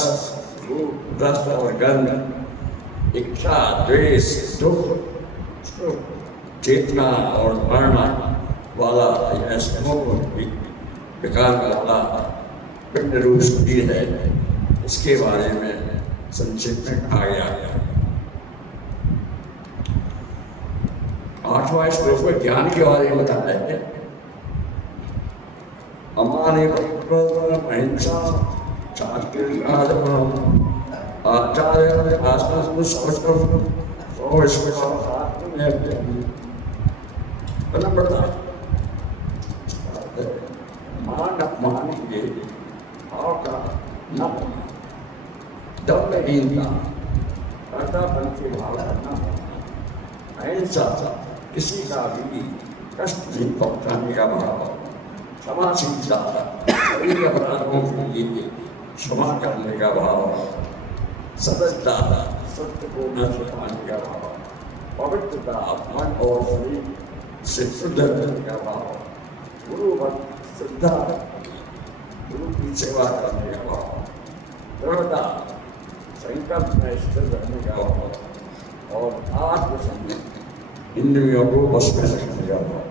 रूप रस और गंध इच्छा द्वेष दुख सुख चेतना और मरना वाला यह समूह विकार वाला पिंड रूप शरीर है। इसके बारे में संक्षिप्त में कहा गया है। 8वां श्लोक में ज्ञान के बारे में बताया है। अमाने अहिंसा आचार्य मान अपमान के भाव का न दम्भहीनता कर्तापन के भाव का न अहिंसा किसी का भी कष्ट नहीं पहुंचाने का भाव क्षमाशीलता सभी अपराधों के लिए क्षमा करने का भाव सदस्यता सत्य को न छुपाने का भाव पवित्रता मन और शरीर से शुद्ध करने का भाव गुरु भक्त श्रद्धा गुरु की सेवा करने का भाव दृढ़ता संकल्प में स्थिर रहने का भाव और आत्मसंयम इंद्रियों को वश में रखने का भाव।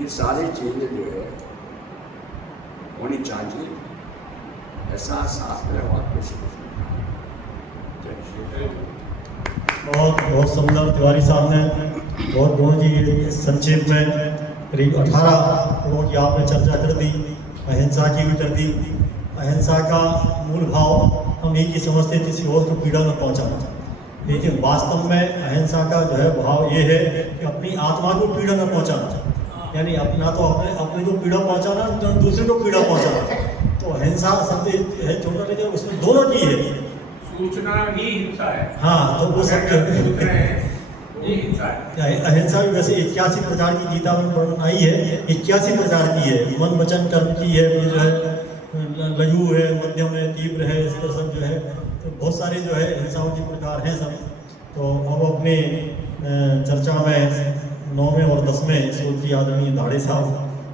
ये सारी चीजें जो है होनी चाहिए। ऐसा साथ में वाक्य से बहुत बहुत सुंदर तिवारी साहब ने बहुत गुण जी ये संक्षेप में करीब 18 गुणों की आपने चर्चा कर दी, अहिंसा की भी कर दी। अहिंसा का मूल भाव हम एक ही समझते किसी और को पीड़ा न पहुंचाना, लेकिन वास्तव में अहिंसा का जो है भाव ये है कि अपनी आत्मा को पीड़ा न पहुंचाना, यानी अपना तो अपने को पीड़ा पहुंचाना, दूसरे को पीड़ा पहुंचाना। तो अहिंसा शब्द है छोटा, लेकिन उसमें दोनों की है। सूचना ही हिंसा है। हाँ, तो वो सब ये हिंसा है। अहिंसा भी वैसे 81 प्रकार की गीता में वर्णन आई है, 81 प्रकार की है। मन वचन कर्म की है, फिर जो है लघु है, मध्यम है, तीव्र है, इस तरह सब जो है तो बहुत सारे जो है हिंसाओं के प्रकार हैं सब। तो अब अपने चर्चा में 9वें और 10वें सूत्र आदरणीय दाढ़े साहब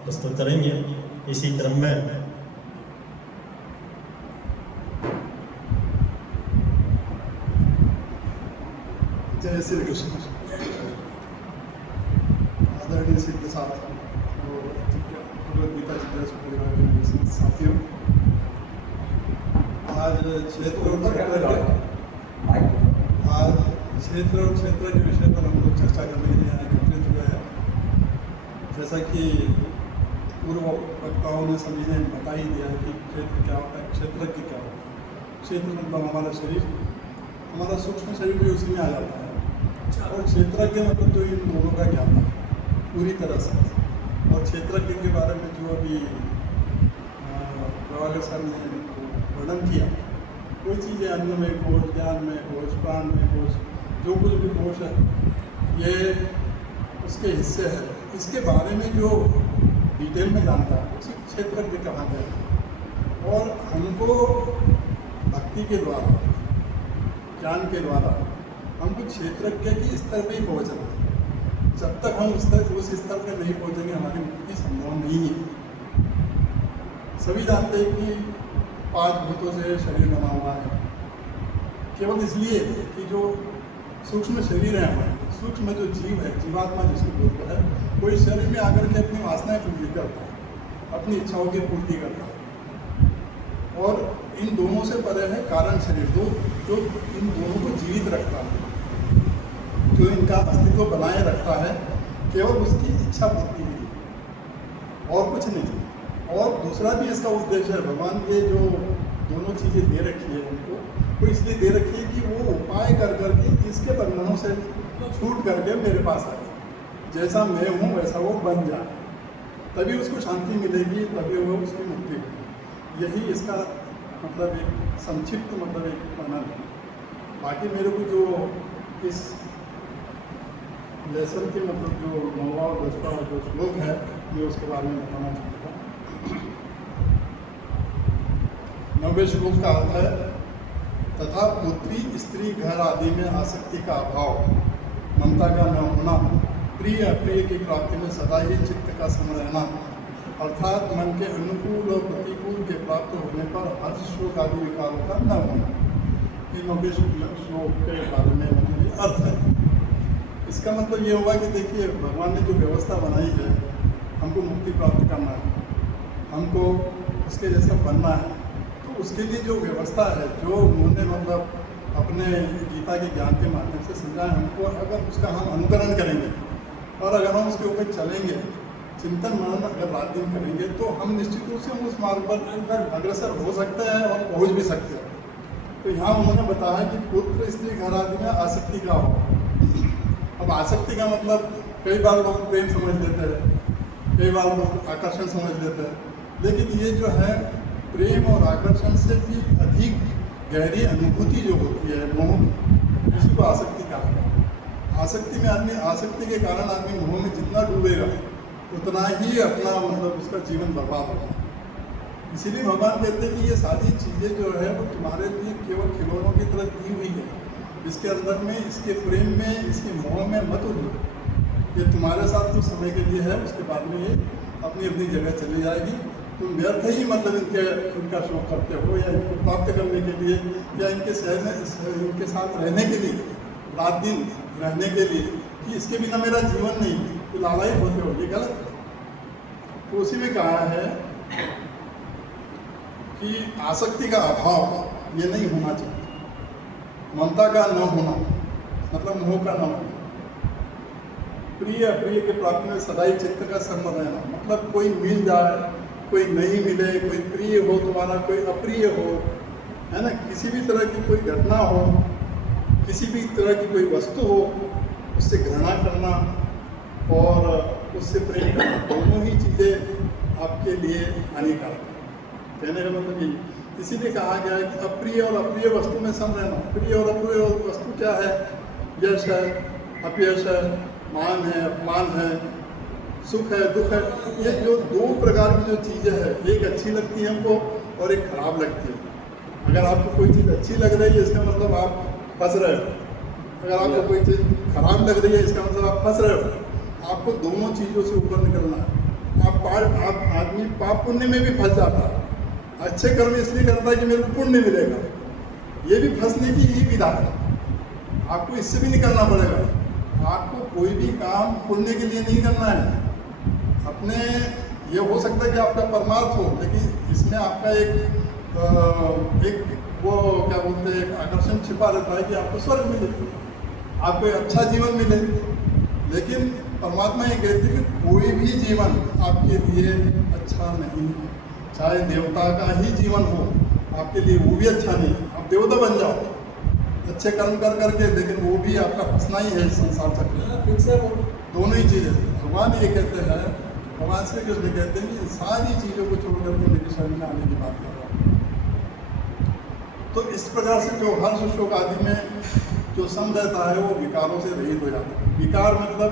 प्रस्तुत करेंगे। इसी क्रम में जय श्री कृष्ण। आदरणीय सिद्ध साथ और भगवद गीता जिज्ञासु परिवार के साथियों, आज क्षेत्र और क्षेत्र के विषय पर हम लोग चर्चा करने के लिए यहाँ एकत्रित हुए हैं। जैसा कि पूर्व वक्ताओं ने सभी ने बता ही दिया कि क्षेत्र क्या होता है, क्षेत्रज्ञ क्या होता है। क्षेत्र मतलब हमारा शरीर, हमारा सूक्ष्म शरीर भी उसी में आ जाता है। और क्षेत्रज्ञ मतलब तो इन दोनों का ज्ञान है पूरी तरह से। और क्षेत्रज्ञ के बारे में जो अभी प्रभाकर सर ने वर्णन किया, कोई चीज़ें अन्न में कोश, ज्ञान में कोश, प्राण में कोश, जो कुछ भी कोश है ये उसके हिस्से है। इसके बारे में जो डिटेल में जानता है उसी क्षेत्रज्ञ कहा गया। और हमको भक्ति के द्वारा, ज्ञान के द्वारा हमको क्षेत्रज्ञ की स्तर पे ही पहुँचना है। जब तक हम उस स्तर पर नहीं पहुँचेंगे हमारी मुक्ति संभव नहीं है। सभी जानते हैं कि 5 भूतों से शरीर बना हुआ है, केवल इसलिए कि जो सूक्ष्म शरीर है हमारे, सूक्ष्म जो जीव है, जीवात्मा जिसको बोलते हैं, कोई शरीर में आकर के अपनी वासनाएं पूरी करता है, अपनी इच्छाओं की पूर्ति करता है। और इन दोनों से परे है कारण शरीर, जो इन दोनों को जीवित रखता है, जो इनका अस्तित्व बनाए रखता है, केवल उसकी इच्छा पूर्ति के लिए और कुछ नहीं। और दूसरा भी इसका उद्देश्य है, भगवान ये जो दोनों चीज़ें दे रखी है उनको, वो इसलिए दे रखी है कि वो उपाय कर करके इसके बंधनों से छूट करके मेरे पास आए, जैसा मैं हूँ वैसा वो बन जाए, तभी उसको शांति मिलेगी, तभी वो उसकी मुक्ति होगी। यही इसका मतलब एक संक्षिप्त मतलब एक वर्णन है। बाकी मेरे को जो इस लेसन के मतलब जो 9वां और 10वां जो श्लोक है, ये उसके बारे में बताना चाहूँगा। 9वें श्लोक का अर्थ है, तथा पुत्री स्त्री घर आदि में आसक्ति का अभाव, ममता का न होना, प्रिय अप्रिय की प्राप्ति में सदा ही चित्त का सम रहना, अर्थात मन के अनुकूल और प्रतिकूल के प्राप्त होने पर हर्ष शोक आदि विकारों का न होना। ये 9वें श्लोक के बारे में मतलब ये अर्थ है। इसका मतलब ये होगा कि देखिए, भगवान ने जो व्यवस्था बनाई है, हमको मुक्ति प्राप्त करना है, हमको उसके जैसा बनना है, तो उसके लिए जो व्यवस्था है, जो उन्होंने मतलब अपने गीता के ज्ञान के माध्यम से समझा है हमको, अगर उसका हम अनुकरण करेंगे और अगर हम उसके ऊपर चलेंगे, चिंतन मनन अगर रात दिन करेंगे, तो हम निश्चित रूप से उस मार्ग पर अग्रसर हो सकते हैं और पहुंच भी सकते हैं। तो यहाँ उन्होंने बताया कि पुत्र स्त्री घर आदि में आसक्ति का हो। अब आसक्ति का मतलब कई बार लोग प्रेम समझ लेते हैं, कई बार लोग आकर्षण समझ लेते हैं, लेकिन ये जो है प्रेम और आकर्षण से भी अधिक गहरी अनुभूति जो होती है मोह, उसी को आसक्ति कहा है। आसक्ति में आदमी, आसक्ति के कारण आदमी मोह में जितना डूबेगा उतना ही अपना मतलब उसका जीवन बर्बाद होगा। इसीलिए भगवान कहते हैं कि ये सारी चीज़ें जो है वो तुम्हारे लिए केवल खिलौनों की तरह दी हुई है, इसके अंदर में, इसके प्रेम में, इसके मोह में मत उलझो। ये तुम्हारे साथ कुछ समय के लिए है, उसके बाद में ये अपनी अपनी जगह चली जाएगी। तुम व्यर्थ ही मतलब इनका शौक करते हो, या इनको प्राप्त करने के लिए, या इनके साथ रहने के लिए, रात दिन रहने के लिए, कि इसके बिना मेरा जीवन नहीं, तो लालायित होते हो, ये गलत है। तो उसी में कहा है कि आसक्ति का अभाव ये नहीं होना चाहिए, ममता का न होना मतलब मोह का न होना, प्रिय अप्रिय के प्राप्ति में सदा ही चित्त का संग रहना, मतलब कोई मिल जाए, कोई नहीं मिले, कोई प्रिय हो तुम्हारा, कोई अप्रिय हो, है ना, किसी भी तरह की कोई घटना हो, किसी भी तरह की कोई वस्तु हो, उससे घृणा करना और उससे प्रेम करना, दोनों ही चीज़ें आपके लिए हानिकारक है। कहने का मतलब यही, इसीलिए कहा गया है कि अप्रिय और अप्रिय वस्तु में सम रहना। प्रिय और अप्रिय वस्तु क्या है? यश है, अपयश है, मान है, अपमान है, सुख है, दुख है। ये जो दो प्रकार की जो चीज़ें हैं, एक अच्छी लगती है हमको और एक खराब लगती है। अगर आपको कोई चीज़ अच्छी लग रही है, इसका मतलब आप फंस रहे हो। अगर आपको कोई चीज़ खराब लग रही है, इसका मतलब आप फंस रहे हो। आपको दोनों चीज़ों से ऊपर निकलना है। आप आदमी पाप पुण्य में भी फंस जाता है, अच्छे कर्म इसलिए करता है कि मेरे को पुण्य मिलेगा, ये भी फंसने की ही विधा है। आपको इससे भी निकलना पड़ेगा। आपको कोई भी काम पुण्य के लिए नहीं करना है। अपने ये हो सकता है कि आपका परमार्थ हो, लेकिन इसमें आपका एक वो क्या बोलते हैं, एक आकर्षण छिपा रहता है कि आपको स्वर्ग मिले, आपको अच्छा जीवन मिले। लेकिन परमात्मा ये कहते हैं कि कोई भी जीवन आपके लिए अच्छा नहीं है, चाहे देवता का ही जीवन हो, आपके लिए वो भी अच्छा नहीं है। आप देवता बन जाओ अच्छे कर्म कर करके, लेकिन वो भी आपका फंसना ही है इस संसार चक्र। दोनों ही चीज़ें भगवान ये कहते हैं, भगवान श्री कृष्ण कहते हैं कि सारी चीज़ों को छोड़ करके मेरे शरीर में आने की बात कर रहा हूँ। तो इस प्रकार से जो हर्ष शोक आदि में जो सम रहता है, वो विकारों से रहित हो जाता है। विकार मतलब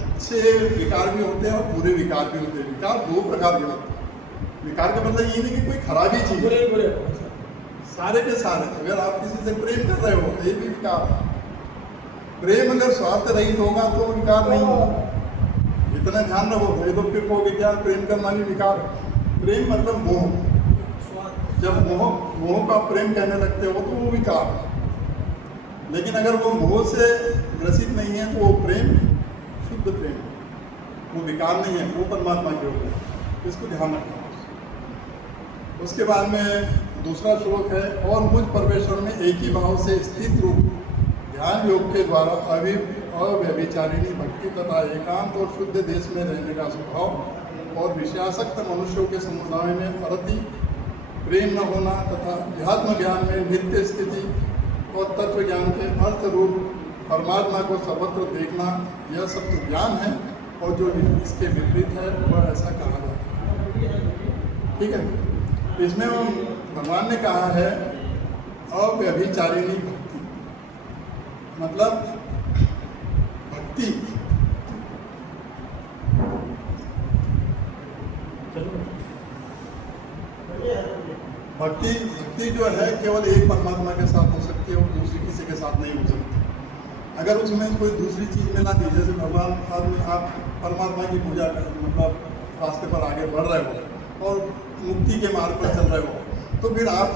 अच्छे विकार भी होते हैं और बुरे विकार भी होते हैं। विकार दो प्रकार के होते हैं। विकार का मतलब ये नहीं कि कोई खराबी चीज़, सारे के सारे। अगर आप किसी से प्रेम कर रहे हो तो ये भी विकार है। प्रेम अगर स्वार्थ रहित होगा तो विकार नहीं होगा। इतना ध्यान रखो, ये लोग फिर कहोगे क्या प्रेम करना भी विकार है। प्रेम मतलब मोह। जब मोह का प्रेम कहने लगते हो तो वो विकार है। लेकिन अगर वो मोह से ग्रसित नहीं है तो वो प्रेम शुद्ध प्रेम है, वो विकार नहीं है, वो परमात्मा के ऊपर है। इसको ध्यान रखना। उसके बाद में दूसरा श्लोक है, और मुझ परमेश्वर में एक ही भाव से स्थित रूप ध्यान योग के द्वारा अव्यभिचारिणी भक्ति तथा एकांत और शुद्ध देश में रहने का स्वभाव और विषयासक्त मनुष्यों के समुदाय में अरति प्रेम न होना तथा अध्यात्म ज्ञान में नित्य स्थिति और तत्व ज्ञान के अर्थ रूप परमात्मा को सर्वत्र देखना, यह सब तो ज्ञान है, और जो इसके विपरीत है वह ऐसा कहा जाता है। ठीक है, इसमें भगवान ने कहा है अव्यभिचारिणी भक्ति, मतलब भक्ति भक्ति जो है केवल एक परमात्मा के साथ हो सकती है और दूसरी किसी के साथ नहीं हो सकती। अगर उसमें कोई दूसरी चीज मिला दी, जैसे भगवान आप परमात्मा की पूजा कर, मतलब रास्ते पर आगे बढ़ रहे हो और मुक्ति के मार्ग पर चल रहे हो, तो फिर आप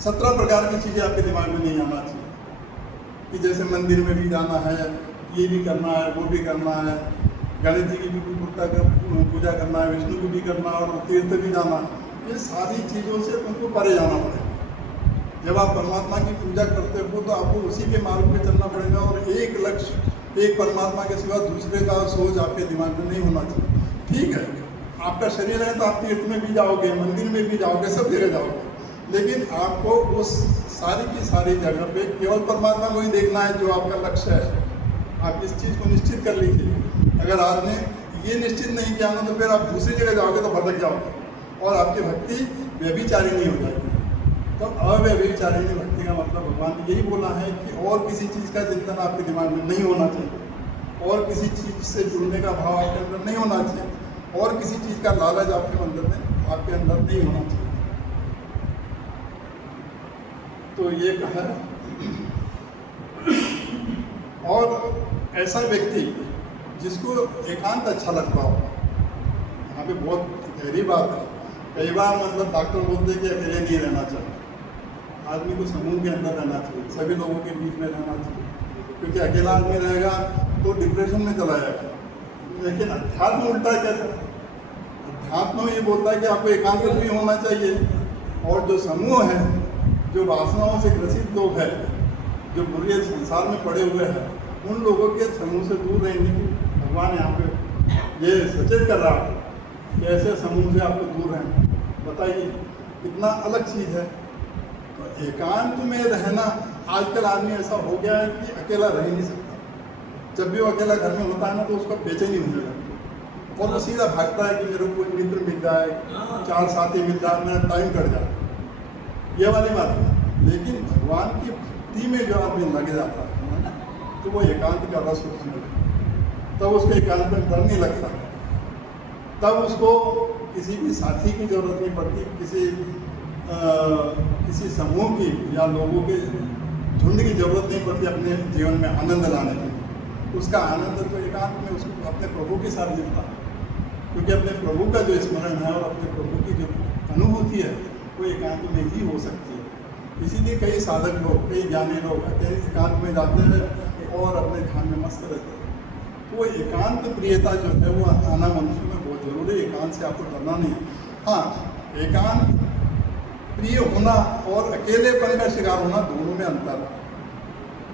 17 प्रकार की चीज़ें आपके दिमाग में नहीं आना चाहिए कि जैसे मंदिर में भी जाना है, ये भी करना है, वो भी करना है, गणेश जी की भी पूजा करना है, विष्णु की भी करना है, और तीर्थ भी जाना। ये सारी चीज़ों से तुमको परे जाना पड़ेगा। जब आप परमात्मा की पूजा करते हो तो आपको उसी के मार्ग पे चलना पड़ेगा, और एक लक्ष्य, एक परमात्मा के सिवा दूसरे का सोच आपके दिमाग में नहीं होना चाहिए। ठीक है, आपका शरीर है तो आप तीर्थ में भी जाओगे, मंदिर में भी जाओगे, सब जगह जाओगे, लेकिन आपको उस सारी की सारी जगह पे केवल परमात्मा को ही देखना है जो आपका लक्ष्य है। आप इस चीज़ को निश्चित कर लीजिए। अगर आपने ये निश्चित नहीं किया ना तो फिर आप दूसरी जगह जाओगे तो भटक जाओगे और आपकी भक्ति व्यभिचारिणी हो जाएगी। तो अव्यभिचारिणी भक्ति का मतलब भगवान ने यही बोला है कि और किसी चीज़ का चिंतन आपके दिमाग में नहीं होना चाहिए, और किसी चीज़ से जुड़ने का भाव आपके अंदर नहीं होना चाहिए, और किसी चीज़ का लालच आपके अंदर नहीं होना चाहिए। तो ये कहा। और ऐसा व्यक्ति जिसको एकांत अच्छा लगता हो, यहाँ पे बहुत गहरी बात है। कई बार मतलब डॉक्टर बोलते हैं कि अकेले नहीं रहना चाहिए, आदमी को समूह के अंदर रहना चाहिए, सभी लोगों के बीच में रहना चाहिए, क्योंकि अकेला आदमी रहेगा तो डिप्रेशन में चला जाएगा। लेकिन अध्यात्म उल्टा कहता है, अध्यात्म ये बोलता है कि आपको एकांत भी होना चाहिए, और जो समूह है, जो वासनाओं से ग्रसित लोग हैं, जो बुरे संसार में पड़े हुए हैं, उन लोगों के समूह से दूर रहने की भगवान यहाँ पे ये सचेत कर रहा है कि ऐसे समूह से आपको दूर रहना। बताइए कितना अलग चीज़ है। तो एकांत में रहना, आजकल आदमी ऐसा हो गया है कि अकेला रह नहीं सकता। जब भी वो अकेला घर में होता है ना तो उसका बेचैनी होने लगती है और वो सीधा भागता है कि मेरे को कोई मित्र मिल जाए, 4 साथी मिल जाए, मेरा टाइम कट जाए, ये वाली बात है। लेकिन भगवान की भक्ति में जो आदमी लग जाता है तो वो एकांत का रस उठाने लगता है, तब उसको एकांत में डर नहीं लगता, तब उसको किसी भी साथी की जरूरत नहीं पड़ती, किसी समूह की या लोगों के झुंड की जरूरत नहीं पड़ती अपने जीवन में आनंद लाने की। उसका आनंद तो एकांत में उसको अपने प्रभु के साथ मिलता है, क्योंकि अपने प्रभु का जो स्मरण है और अपने प्रभु की जो अनुभूति है वो एकांत में ही हो सकती है। इसीलिए कई साधक लोग, कई ज्ञानी लोग एकांत में जाते हैं और अपने ध्यान में मस्त रहते हैं। तो वो एकांत प्रियता जो है वो आना मनुष्य में बहुत जरूरी है। एकांत से आपको डरना नहीं है। हाँ, एकांत प्रिय होना और अकेलेपन का शिकार होना, दोनों में अंतर है।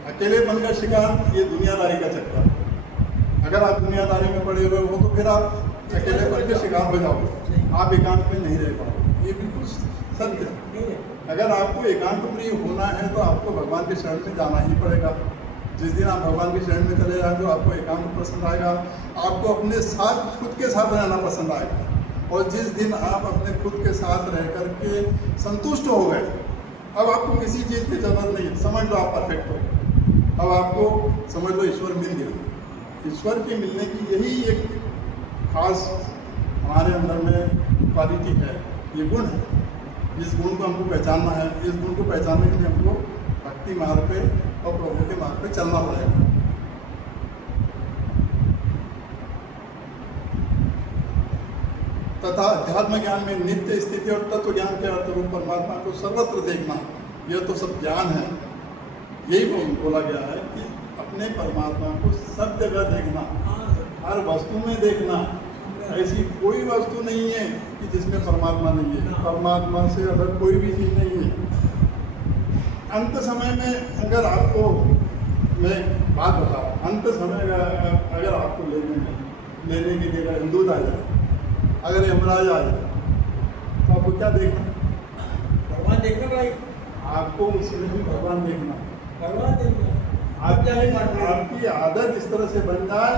अकेलेपन का शिकार ये दुनियादारी का चक्कर है। अगर आप दुनियादारी में पड़े हुए हो तो फिर आप अकेलेपन के शिकार हो जाओगे, आप एकांत में नहीं रह पाओगे। ये बिल्कुल सत्य है। अगर आपको एकांत प्रिय होना है तो आपको भगवान के शरण में जाना ही पड़ेगा। जिस दिन आप भगवान के शरण में चले जाएंगे तो आपको एकांत पसंद आएगा, आपको अपने साथ खुद के साथ रहना पसंद आएगा। और जिस दिन आप अपने खुद के साथ रह करके संतुष्ट हो गए, अब आपको किसी चीज़ की जरूरत नहीं, समझ लो आप परफेक्ट हो। अब आपको समझ लो ईश्वर मिल गया। ईश्वर के मिलने की यही एक खास हमारे अंदर में क्वालिटी है, ये गुण है। इस गुण को हमको पहचानना है। इस गुण को पहचानने के लिए हमको भक्ति मार्ग पे और प्रभु के मार्ग पे चलना पड़ेगा। तथा अध्यात्म ज्ञान में नित्य स्थिति और तत्व ज्ञान के अर्थ रूप परमात्मा को सर्वत्र देखना, यह तो सब ज्ञान है। यही बोला गया है कि अपने परमात्मा को सब जगह देखना, हर वस्तु में देखना। ऐसी कोई वस्तु नहीं है कि जिसमें परमात्मा नहीं है। परमात्मा से अलग कोई भी चीज़ नहीं है। अंत समय में अगर आपको मैं बात बताऊँ, अंत समय अगर आपको लेने के लिए अगर हिंदूत आ जाए, अगर यमराज आ जाए, तो आपको क्या देखना? भगवान देखना भाई, आपको उसमें भी भगवान देखना। भगवान देखना। आपकी आदत इस तरह से बन जाए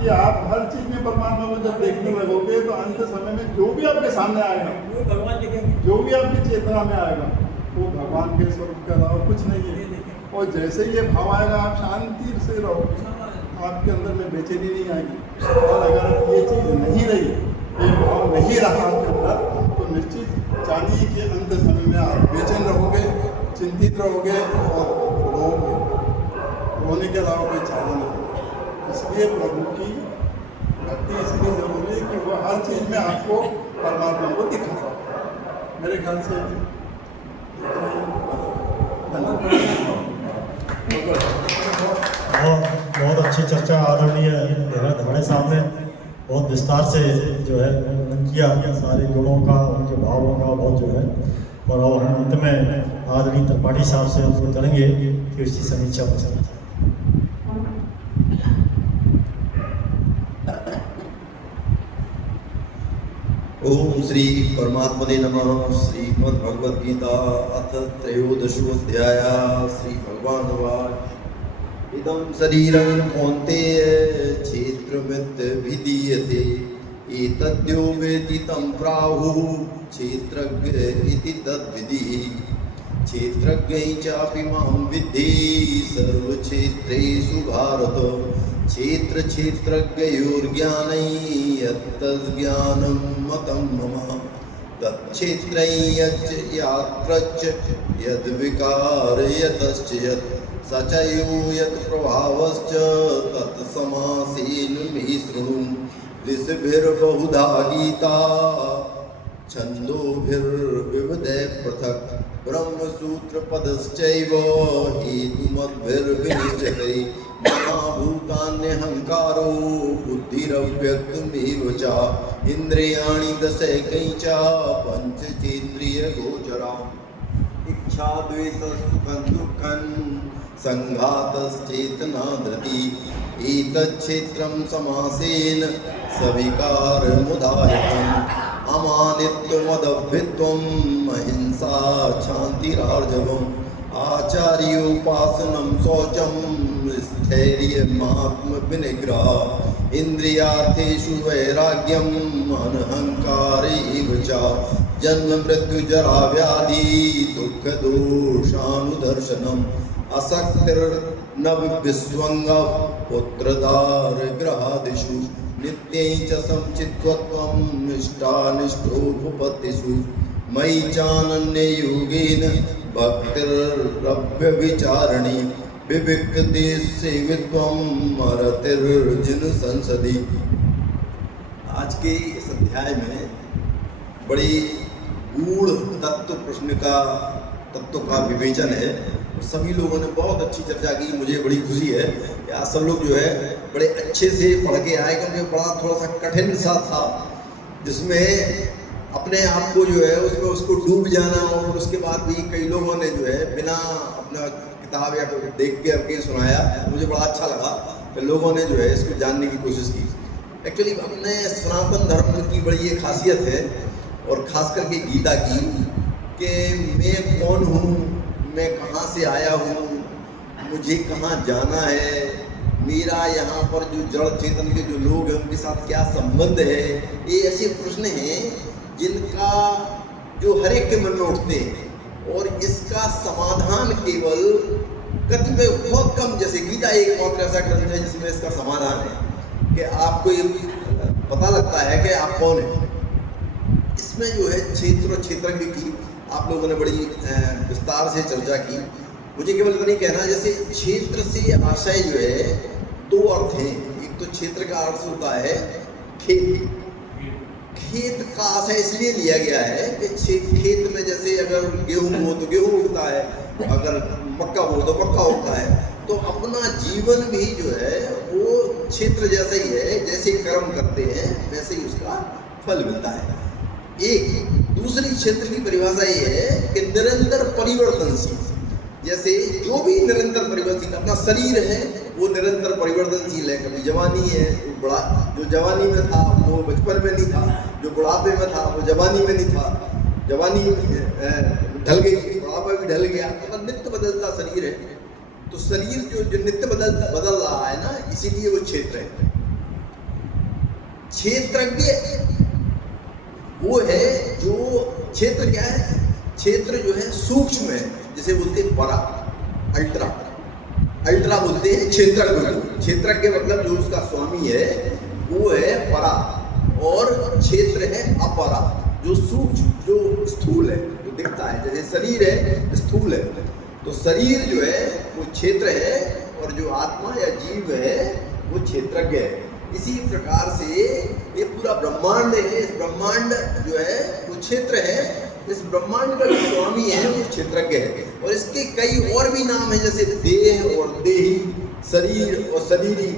कि आप हर चीज में परमात्मा को जब देखने लगोगे तो अंत समय में जो भी आपके सामने आएगा, वो भगवान देखेंगे। जो भी आपकी चेतना में आएगा, वो भगवान के स्वरूप का अलावा कुछ नहीं है। और जैसे ये भाव आएगा, आप शांति से रहोगे, आपके अंदर में बेचैनी नहीं आएगी। और अगर ये चीज़ नहीं रही, ये भाव नहीं रहा आपके अंदर, तो निश्चित जानिए कि अंत समय में आप बेचैन रहोगे, चिंतित रहोगे और रोगे। रोने के अलावा कोई चारा नहीं। इसलिए प्रभु की भक्ति इसलिए जरूरी है कि वो हर चीज़ में आपको परमात्मा को दिखाता है। मेरे ख्याल से बहुत अच्छी चर्चा आदरणीय हमारे सामने बहुत विस्तार से जो है वर्णन किया सारे गुणों का, उनके भावों का बहुत जो है। और अब हम अंत में आदरणीय त्रिपाठी साहब से हमको करेंगे कि उसकी समीक्षा पसंद है। ओम श्री परमात्मने नमः। श्रीमद् भगवद गीता अथ त्रयोदशोऽध्याय। श्री भगवान उवाच इदं शरीरं कौन्तेय क्षेत्रमित् विधीयते एतद्यो वेति तं प्राहुः क्षेत्रज्ञ इति तद्विदिः क्षेत्रज्ञै चापि मां विद्धि सर्वक्षेत्रेषु भारत क्षेत्र क्षेत्रज्ञयोर्ज्ञानै यत्तज्ज्ञानं मतं मम तत्क्षेत्रै यच्च यात्रच्च यद्विकार यतश्च यत् स च यो यत् प्रभावश्च तत्समासेन मे शृणु ऋषिभिर्बहुधा गीता छन्दोभिर्विविधैः पृथक् ब्रह्मसूत्रपदश्चैव हेतुमद्भिर्विनिश्चितैः महाभूतान्यहङ्कारो बुद्धिरव्यक्तमेव च इन्द्रियाणि दशैकैः च पञ्चचेन्द्रियगोचरा इच्छा द्वेषसुखं दुःखं सङ्घातश्चेतना धृति एतच्छेत्रं समासेन सविकारमुदाहृतम् अमानित्वमदभ्यत्वम् अहिंसा क्षान्तिरार्जवम् आचार्योपासनं शौचं स्थैर्यमात्मविनिग्रह इन्द्रियार्थेषु वैराग्यम् अनहङ्कार एव च जन्म मृत्यु जरा व्याधि दुःख दोषानुदर्शनम् असक्तिर्नव विस्वङ्गः पुत्रदार ग्रहादिषु नित्यं च संचित्वत्वम् इष्टानिष्टोपपत्तिषु मयि चानन्ययोगेन भक्तिरव्यभिचारिणी विविक्तदेशसेवित्वं मरतिर्जिन संसदि। आज के इस अध्याय में बड़ी गूढ़ तत्व का विवेचन है। सभी लोगों ने बहुत अच्छी चर्चा की। मुझे बड़ी खुशी है कि आज सब लोग जो है बड़े अच्छे से पढ़ के आए, क्योंकि बड़ा थोड़ा सा कठिन सा था, जिसमें अपने आप को जो है उसमें उसको डूब जाना। और उसके बाद भी कई लोगों ने जो है बिना अपना किताब या देख के करके सुनाया। मुझे बड़ा अच्छा लगा कि लोगों ने जो है इसको जानने की कोशिश की। एक्चुअली अपने सनातन धर्म की बड़ी ये खासियत है, और ख़ास करके गीता की, कि मैं कौन हूँ, मैं कहाँ से आया हूँ, मुझे कहाँ जाना है, मेरा यहाँ पर जो जड़ चेतन के जो लोग हैं उनके साथ क्या संबंध है। ये ऐसे प्रश्न हैं जिनका जो हर एक के मन में उठते हैं, और इसका समाधान केवल कतिपय बहुत कम, जैसे गीता एकमात्र ऐसा ग्रंथ है जिसमें इसका समाधान है कि आपको ये पता लगता है कि आप कौन हैं। इसमें जो है क्षेत्र और क्षेत्रज्ञ की आप लोगों ने बड़ी विस्तार से चर्चा की। मुझे केवल इतना नहीं कहना, जैसे क्षेत्र से आशय जो है दो अर्थ हैं। एक तो क्षेत्र का अर्थ होता है खेत। खेत का आशय इसलिए लिया गया है कि खेत में जैसे अगर गेहूँ हो तो गेहूँ उगता है, अगर मक्का बोल दो पक्का होता है। तो अपना जीवन भी जो है वो क्षेत्र जैसा ही है, जैसे कर्म करते हैं वैसे ही उसका फल मिलता है। एक दूसरी क्षेत्र की परिभाषा ये है कि निरंतर परिवर्तनशील, जैसे जो भी निरंतर परिवर्तनशील, अपना शरीर है वो निरंतर परिवर्तनशील है। कभी जवानी है वो बड़ा, जो जवानी में था वो बचपन में नहीं था, जो बुढ़ापे में था वो जवानी में नहीं था, जवानी ढल गई बुढ़ापा भी ढल गया, तो नित्य बदलता शरीर है। तो शरीर जो नित्य बदल रहा है ना, इसीलिए वो क्षेत्र है। क्षेत्रज्ञ वो है जो, क्षेत्र क्या है, क्षेत्र जो है सूक्ष्म है, जैसे बोलते हैं परा, अल्ट्रा, अल्ट्रा बोलते हैं क्षेत्रज्ञ को। क्षेत्रज्ञ मतलब जो उसका स्वामी है वो है परा, और क्षेत्र है अपरा, जो सूक्ष्म, जो स्थूल है, जो दिखता है। जैसे शरीर है स्थूल है, तो शरीर जो है वो क्षेत्र है, और जो आत्मा या जीव है वो क्षेत्रज्ञ है। इसी प्रकार से ये पूरा ब्रह्मांड है, इस ब्रह्मांड जो है वो क्षेत्र है, इस ब्रह्मांड का जो स्वामी है वो क्षेत्रज्ञ है। और इसके कई और भी नाम हैं, जैसे देह और देही, शरीर और शरीरी।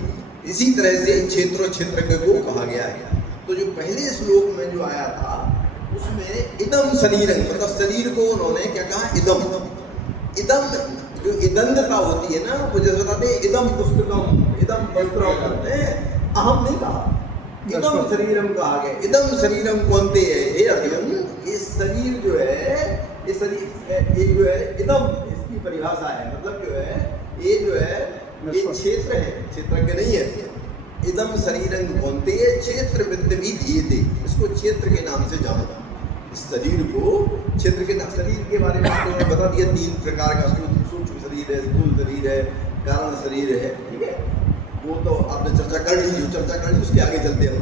इसी तरह से क्षेत्र और क्षेत्रज्ञ को कहा गया है। तो जो पहले श्लोक में जो आया था उसमें इदम शरीरं, मतलब शरीर को उन्होंने क्या कहा, इदम। इदम जो इदंतता होती है ना, वो जैसे बताते हैं इदम पुस्तकम, इदम वस्त्रम, अहम नहीं कहा, इदम शरीरम कहा गया। इदम शरीरम कौनते है, हे अर्जुन, ये शरीर जो है, ये शरीर, ये जो है इदम, इसकी परिभाषा है, मतलब जो है ये जो है ये क्षेत्र है, क्षेत्रज्ञ नहीं है। इदम शरीरं कौनते है, क्षेत्र वित्त भी दिए थे, इसको क्षेत्र के नाम से जाना। इस शरीर को क्षेत्र के नाम, शरीर के बारे में आपको बता दिया, 3 प्रकार का, सूक्ष्म शरीर है, स्थूल शरीर है, कारण शरीर है, ठीक है। वो तो आपने चर्चा कर ली, जो चर्चा कर ली उसके आगे चलते हैं।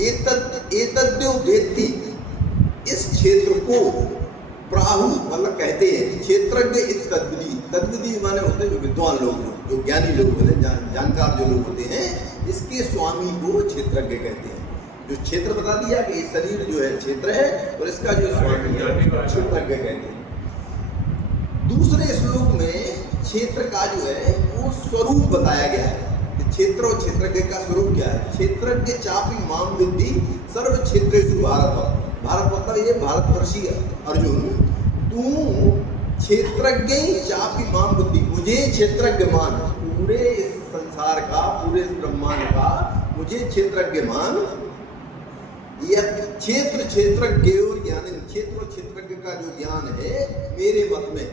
एतद्यो वेत्ति, इस क्षेत्र को प्राहु मतलब कहते हैं, क्षेत्रज्ञ तद्विधि, तद्विधि माने होते हैं जो विद्वान लोग, जो ज्ञानी लोग होते हैं, जानकार जो लोग होते हैं, इसके स्वामी को क्षेत्रज्ञ कहते हैं। जो क्षेत्र बता दिया कि शरीर जो है क्षेत्र है, और इसका जो स्वामी है क्षेत्रज्ञ कहते हैं। दूसरे श्लोक में क्षेत्र का जो है वो स्वरूप बताया गया है कि क्षेत्र और क्षेत्रज्ञ का स्वरूप क्या है। क्षेत्रज्ञ चापि माम विद्धि सर्व क्षेत्रेषु भारत, भारत मतलब ये भारतवर्षीय अर्जुन, तू क्षेत्रज्ञ चापि माम विद्धि, मुझे क्षेत्रज्ञ मान, पूरे इस संसार का, पूरे इस ब्रह्मांड का मुझे क्षेत्रज्ञ मान। यह क्षेत्र क्षेत्रज्ञ और ज्ञान, क्षेत्र और क्षेत्रज्ञ का जो ज्ञान है मेरे मत में,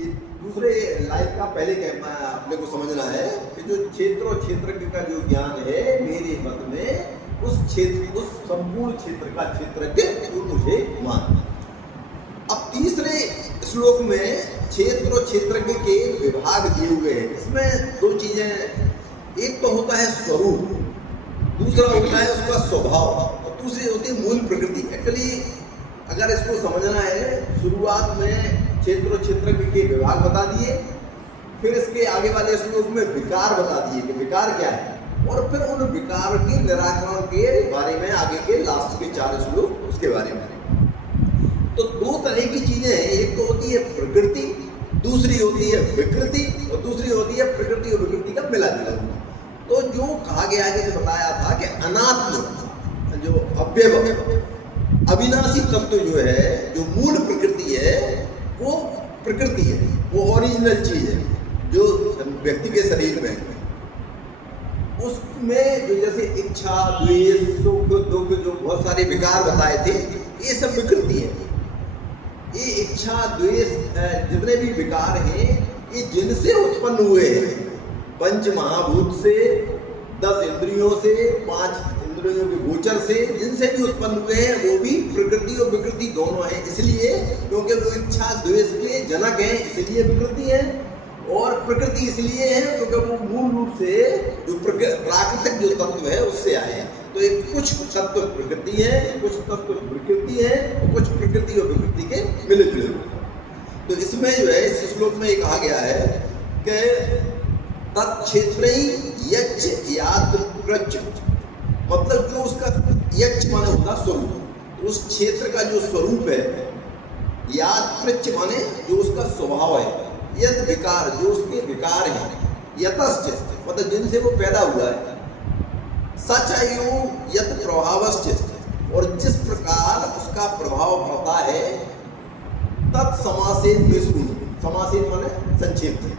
ये दूसरे लाइन का पहले अपने को समझना है कि जो क्षेत्र और क्षेत्रज्ञ का जो ज्ञान है मेरे मत में, उस क्षेत्र, उस संपूर्ण क्षेत्र का क्षेत्रज्ञ तो मुझे मान। अब तीसरे श्लोक में क्षेत्र और क्षेत्रज्ञ के विभाग दिए हुए हैं। इसमें 2 चीजें, एक तो होता है स्वरूप, दूसरा होता है उसका स्वभाव, और दूसरी होती है मूल प्रकृति। एक्चुअली अगर इसको समझना है, शुरुआत में क्षेत्र और क्षेत्रज्ञ के विभाग बता दिए, फिर इसके आगे वाले श्लोक में विकार बता दिए कि विकार क्या है, और फिर उन विकार के निराकरण के बारे में आगे के लास्ट के 4 श्लोक उसके बारे में। तो 2 तरह की चीजें हैं, एक तो होती है प्रकृति, दूसरी होती है विकृति, और दूसरी होती है प्रकृति और विकृति का मिला जुला। तो जो कहा गया है, जैसे बताया था कि अनात्म, जो अव्यय अविनाशी तत्व जो है, जो मूल प्रकृति है, वो प्रकृति है, वो ओरिजिनल चीज है जो व्यक्ति के शरीर में है। उसमें जो जैसे इच्छा, द्वेष, सुख, दुख, जो बहुत सारे विकार बताए थे, ये सब विकृति है। ये इच्छा, द्वेष, जितने भी विकार हैं, ये जिनसे उत्पन्न हुए हैं, 5 महाभूत से, 10 इंद्रियों से, 5 इंद्रियों के गोचर से, जिनसे भी उत्पन्न हुए हैं, वो भी प्रकृति और विकृति दोनों हैं। इसलिए क्योंकि वो इच्छा द्वेष के जनक हैं, इसलिए विकृति है, और प्रकृति इसलिए है क्योंकि वो मूल रूप से जो प्राकृतिक जो तत्व है उससे आए हैं। तो एक कुछ तत्व प्रकृति है, कुछ तत्व विकृति है, और कुछ प्रकृति और विकृति के मिले जुले। तो इसमें जो है इस श्लोक में ये कहा गया है कि तत्क्षेत्रई यच्च यादृच, मतलब जो उसका यक्ष माने होता स्वरूप, उस क्षेत्र का जो स्वरूप है, यादृच माने जो उसका स्वभाव है, यद विकार जो उसके विकार है, यतश्च मतलब जिनसे वो पैदा हुआ है, सच आयु यत प्रभावश्च और जिस प्रकार उसका प्रभाव पड़ता है, तत्समासेन विष्णु, समासेन माने संक्षेप में।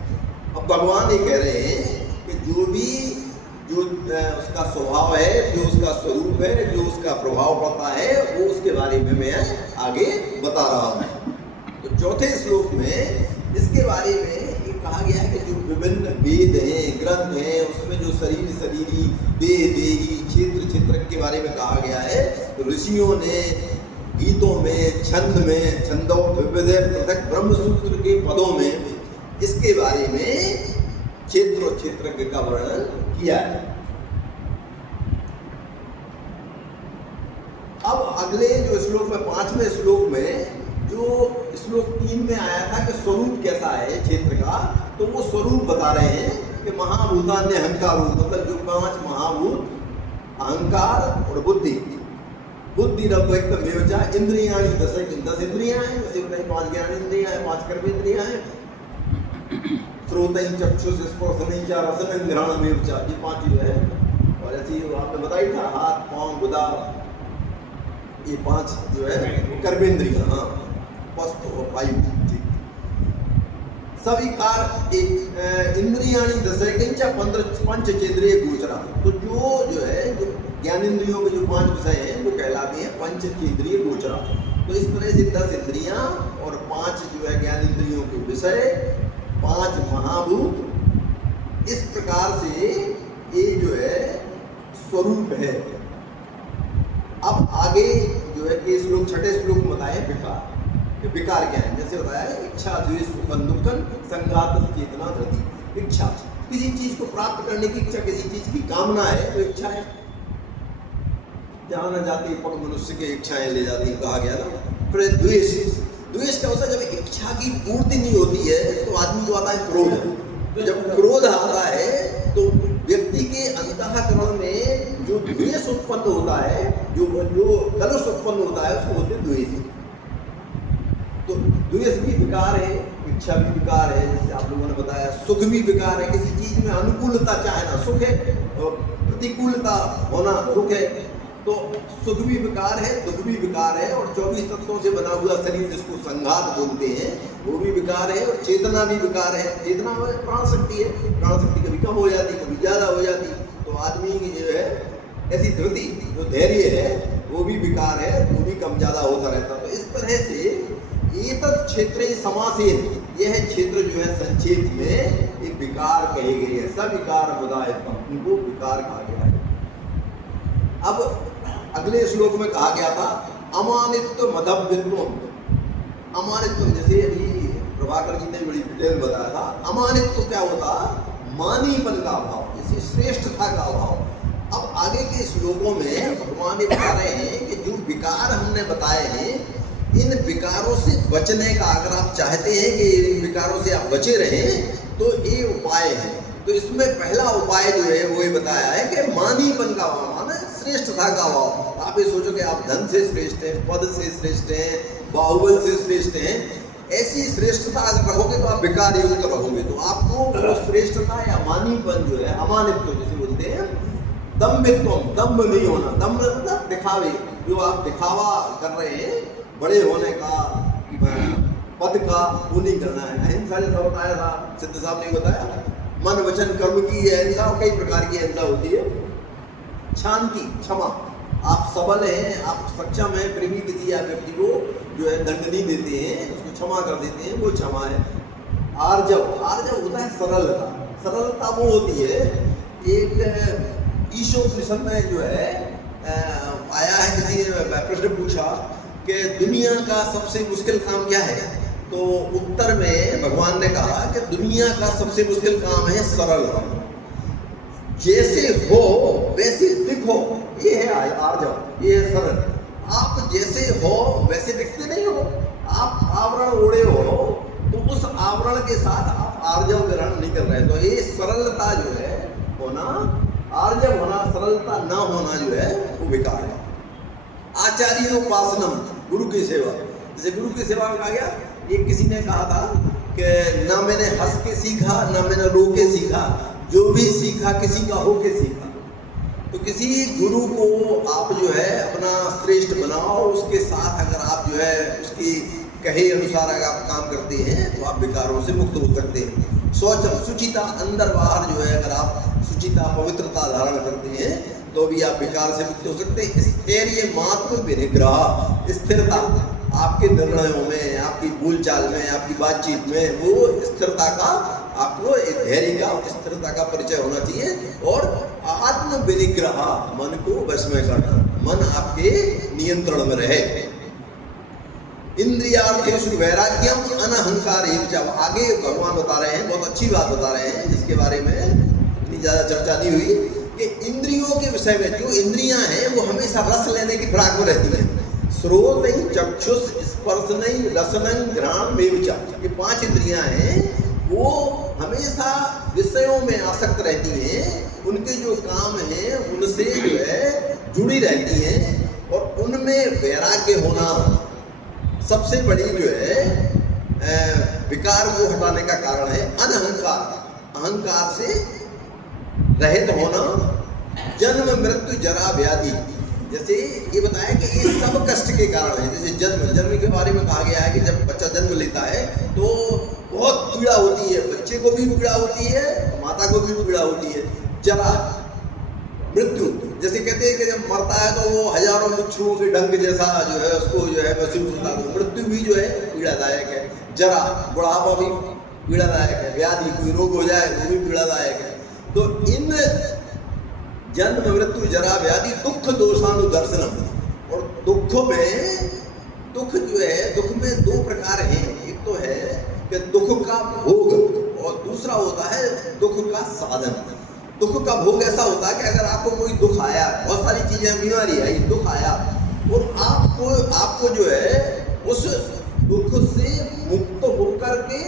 अब भगवान ये कह रहे हैं कि जो उसका स्वभाव है, जो उसका स्वरूप है, जो उसका प्रभाव पड़ता है, वो उसके बारे में मैं आगे बता रहा हूँ। तो चौथे श्लोक में इसके बारे में ये कहा गया है कि जो विभिन्न वेद हैं, ग्रंथ हैं, उसमें जो शरीर शरीरी, देह देही, क्षेत्र क्षेत्र के बारे में कहा गया है, तो ऋषियों ने गीतों में, छंद में, छंदों विविध पृथक ब्रह्मसूत्र के पदों में इसके बारे में क्षेत्र और क्षेत्रज्ञ का वर्णन किया है। अब अगले जो श्लोक में, 5वें श्लोक में, जो श्लोक 3 में आया था कि स्वरूप कैसा है क्षेत्र का, तो वो स्वरूप बता रहे हैं कि महाभूतान्य अहंकार, मतलब जो 5 महाभूत अहंकार और बुद्धि, बुद्धि रव्यक्तम एवचा इंद्रियाणि 10 इंद्रियां हैं, जैसे बताइए 5 ज्ञानेंद्रियां हैं, 5 कर्मेंद्रियां हैं, श्रोतैः चक्षुष स्पर्शनैः च रसनं घ्राणम् एवचा, ये 5 जो है। और ऐसे ही आपने बताया था हाथ पांव गुदा, ये 5 जो है कर्मेंद्रियां, हाँ, वस्तु और वायु, सभी कार इंद्रियाणि 10 पंचचेंद्रिय गोचरा। तो जो है जो ज्ञानेंद्रियों के जो 5 विषय हैं वो कहलाते हैं पंचचेंद्रिय गोचरा। तो इस तरह से 10 इंद्रियां और 5 जो है ज्ञानेंद्रियों के विषय, 5 महाभूत, इस प्रकार से ये जो है स्वरूप है। अब आगे जो है कि श्लोक 6ठे श्लोक में बताया विकार। विकार क्या है? जैसे बताया इच्छा द्वेष सुखम दुखम संघात चेतना धृति। इच्छा, किसी चीज को प्राप्त करने की इच्छा, किसी चीज की कामना है तो इच्छा है। जहां न जाती पग मनुष्य के इच्छाएं ले जाती, कहा गया ना। फिर द्वेष, द्वेष क्या होता है? जब इच्छा की पूर्ति नहीं होती है तो आदमी को आता है क्रोध। जब क्रोध आता है तो व्यक्ति के अंतःकरण में जो द्वेष उत्पन्न होता है, जो कलुष उत्पन्न होता है, उसको बोलते हैं द्वेष। तो द्वेष भी विकार है, इच्छा भी विकार है, जैसे आप लोगों ने बताया। सुख भी विकार है, किसी चीज में अनुकूलता चाहना सुख है, और प्रतिकूलता होना दुख है। तो सुख भी विकार है, दुख भी विकार है, और 24 तत्वों से बना हुआ शरीर जिसको संघात बोलते हैं वो भी विकार है, और चेतना भी विकार है। चेतना में प्राण शक्ति है, प्राण शक्ति कभी कम हो जाती, कभी ज्यादा हो जाती। तो आदमी की जो है ऐसी धृति, जो धैर्य है, वो भी विकार है, वो भी कम ज्यादा होता रहता। तो इस तरह से एतत् क्षेत्रे समासेन, यह क्षेत्र जो है संक्षेप में एक विकार कहे गए है। सविकार बुधायतम, उनको विकार कहा गया है। अब अगले श्लोक में कहा गया था अमानित्व मदव्यत्वम। अमानित्व जैसे अभी प्रभाकर जी ने बड़ी डिटेल बताया था। अमानित्व क्या होता? मानीपन का अभाव, जैसे श्रेष्ठता का अभाव। अब आगे के श्लोकों में भगवान ये बता रहे हैं कि जो विकार हमने बताए हैं, इन विकारों से बचने का, अगर आप चाहते हैं कि इन विकारों से आप बचे रहें तो ये उपाय है। तो इसमें पहला उपाय जो है वो ये बताया है कि मानीपन का अभाव, माने श्रेष्ठता का अभाव। आप ये सोचो कि आप धन से श्रेष्ठ हैं, पद से श्रेष्ठ हैं, बाहुबल से श्रेष्ठ हैं, ऐसी श्रेष्ठता अगर रहोगे तो आप विकार युक्त रहोगे। तो आपको वो श्रेष्ठता या मानीपन जो है, अमानित्व जिसे बोलते हैं, दम्भित्व, दम्भ नहीं होना। दम्भ मतलब दिखावे, जो आप दिखावा कर रहे हैं बड़े होने का, पद का, वो नहीं करना है। अहिंसा जैसा बताया था, सिद्ध साहब ने बताया, मन वचन कर्म की अहिंसा, और कई प्रकार की अहिंसा होती है। शांति, क्षमा, आप सबल हैं, आप सक्षम हैं, फिर भी किसी व्यक्ति को जो है दंड नहीं देते हैं, उसको क्षमा कर देते हैं, वो क्षमा है। आर्जव, आर्जव होता है सरलता। सरलता वो होती है, एक ईशोपनिषद में जो है आया है, किसी ने प्रश्न पूछा कि दुनिया का सबसे मुश्किल काम क्या है? तो उत्तर में भगवान ने कहा कि दुनिया का सबसे मुश्किल काम है सरल रहना। जैसे हो वैसे दिखो, ये है आर्जव, ये है सरल। आप जैसे हो वैसे दिखते नहीं हो। आप आवरण ओढ़े हो तो उस आवरण के साथ आप आर्जव ग्रहण नहीं कर रहे। तो ये सरलता जो है होना, आर्जव होना, सरलता ना होना जो है वो विकार है। आचार्योपासनम, गुरु की सेवा। जैसे गुरु की सेवा में कहा गया, एक किसी ने कहा था कि ना मैंने हंस के सीखा ना मैंने रो के सीखा, जो भी सीखा किसी का हो के सीखा। तो किसी गुरु को आप जो है अपना श्रेष्ठ बनाओ, उसके साथ अगर आप जो है उसकी कहे अनुसार अगर आप काम करते हैं तो आप विकारों से मुक्त हो सकते हैं। शौचम शुचिता, अंदर बाहर जो है अगर आप शुचिता पवित्रता धारण करते हैं तो भी आप विकार से मुक्त हो सकते हैं। स्थैर्य मात्म विनिग्रह, स्थिरता आपके निर्णयों में, आपकी बोलचाल में, आपकी बातचीत में, वो स्थिरता का आपको एक धैर्य का, स्थिरता का परिचय होना चाहिए। और आत्म विनिग्रह, मन को वश में करना, मन आपके नियंत्रण में रहे। इंद्रियार्थेषु वैराग्यम अनहंकार। जब आगे भगवान बता रहे हैं, बहुत अच्छी बात बता रहे हैं जिसके बारे में इतनी ज्यादा चर्चा नहीं हुई, कि इंद्रियों के विषय में जो इंद्रियां हैं वो हमेशा रस लेने की फिराक में रहती हैं। श्रोत नहीं, चक्षुष, स्पर्श नहीं, रसनं, घ्राण, मेविचा, ये 5 इंद्रियां हैं, वो हमेशा विषयों में आसक्त रहती हैं। उनके जो काम हैं उनसे जो है जुड़ी रहती हैं, और उनमें वैराग्य होना सबसे बड़ी जो है विकार को हटाने का कारण है। अनहंकार, अहंकार से रहित होना। जन्म मृत्यु जरा व्याधि, जैसे ये बताया कि ये सब कष्ट के कारण है। जैसे जन्म के बारे में कहा गया है कि जब बच्चा जन्म लेता है तो बहुत पीड़ा होती है, बच्चे को भी पीड़ा होती है, माता को भी पीड़ा होती है। जरा मृत्यु, जैसे कहते हैं कि जब मरता है तो वो हजारों बिच्छुओं के डंक जैसा जो है उसको जो है महसूस होता है। मृत्यु भी जो है पीड़ादायक है। जरा, बुढ़ापा भी पीड़ादायक है। व्याधि, कोई रोग हो जाए वो भी पीड़ादायक है। तो इन जन्म मृत्यु जरा व्याधि दुख दोषानुदर्शनम, और दुख जो है, दुख में 2 प्रकार हैं। एक तो है कि दुख का भोग, और दूसरा होता है दुख का साधन। दुख का भोग ऐसा होता है कि अगर आपको कोई दुख आया, बहुत सारी चीजें, बीमारी आई, दुख आया, और आपको जो है उस दुख से मुक्त होकर के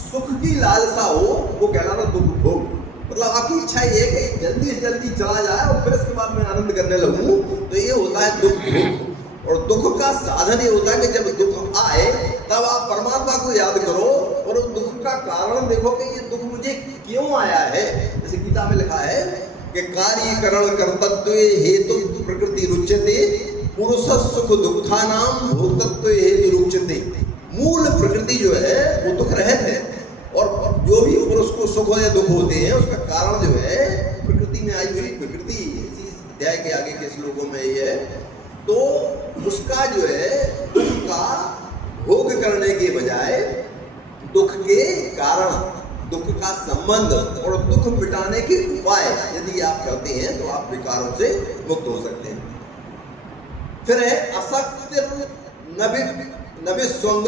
सुख की लालसा हो, वो कहलाता दुख भोग। मतलब आपकी इच्छा ये है कि जल्दी से जल्दी चला जाए और फिर इसके बाद मैं आनंद करने लगूं, तो ये होता है दुख भोग। और दुख का साधन ये होता है कि जब दुख आए तब आप परमात्मा को याद करो और उस दुख का कारण देखो कि ये दुख मुझे क्यों आया है। जैसे गीता में लिखा है कि कार्यकरण कर्तव्य हेतु प्रकृति रुच्यते, पुरुष सुख दुखानाम भोक्तव्य हेतु रुच्यते। मूल प्रकृति जो है वो दुख रहित है, और जो भी पुरुष को सुख या दुख होते हैं उसका कारण जो है प्रकृति में आई हुई प्रकृति। इसी अध्याय के आगे के श्लोकों में ये है। तो उसका जो है दुख का भोग करने के बजाय दुख के कारण, दुख का संबंध और दुख मिटाने के उपाय यदि आप करते हैं तो आप विकारों से मुक्त हो सकते हैं। फिर है असक्ति नभिस्वंग।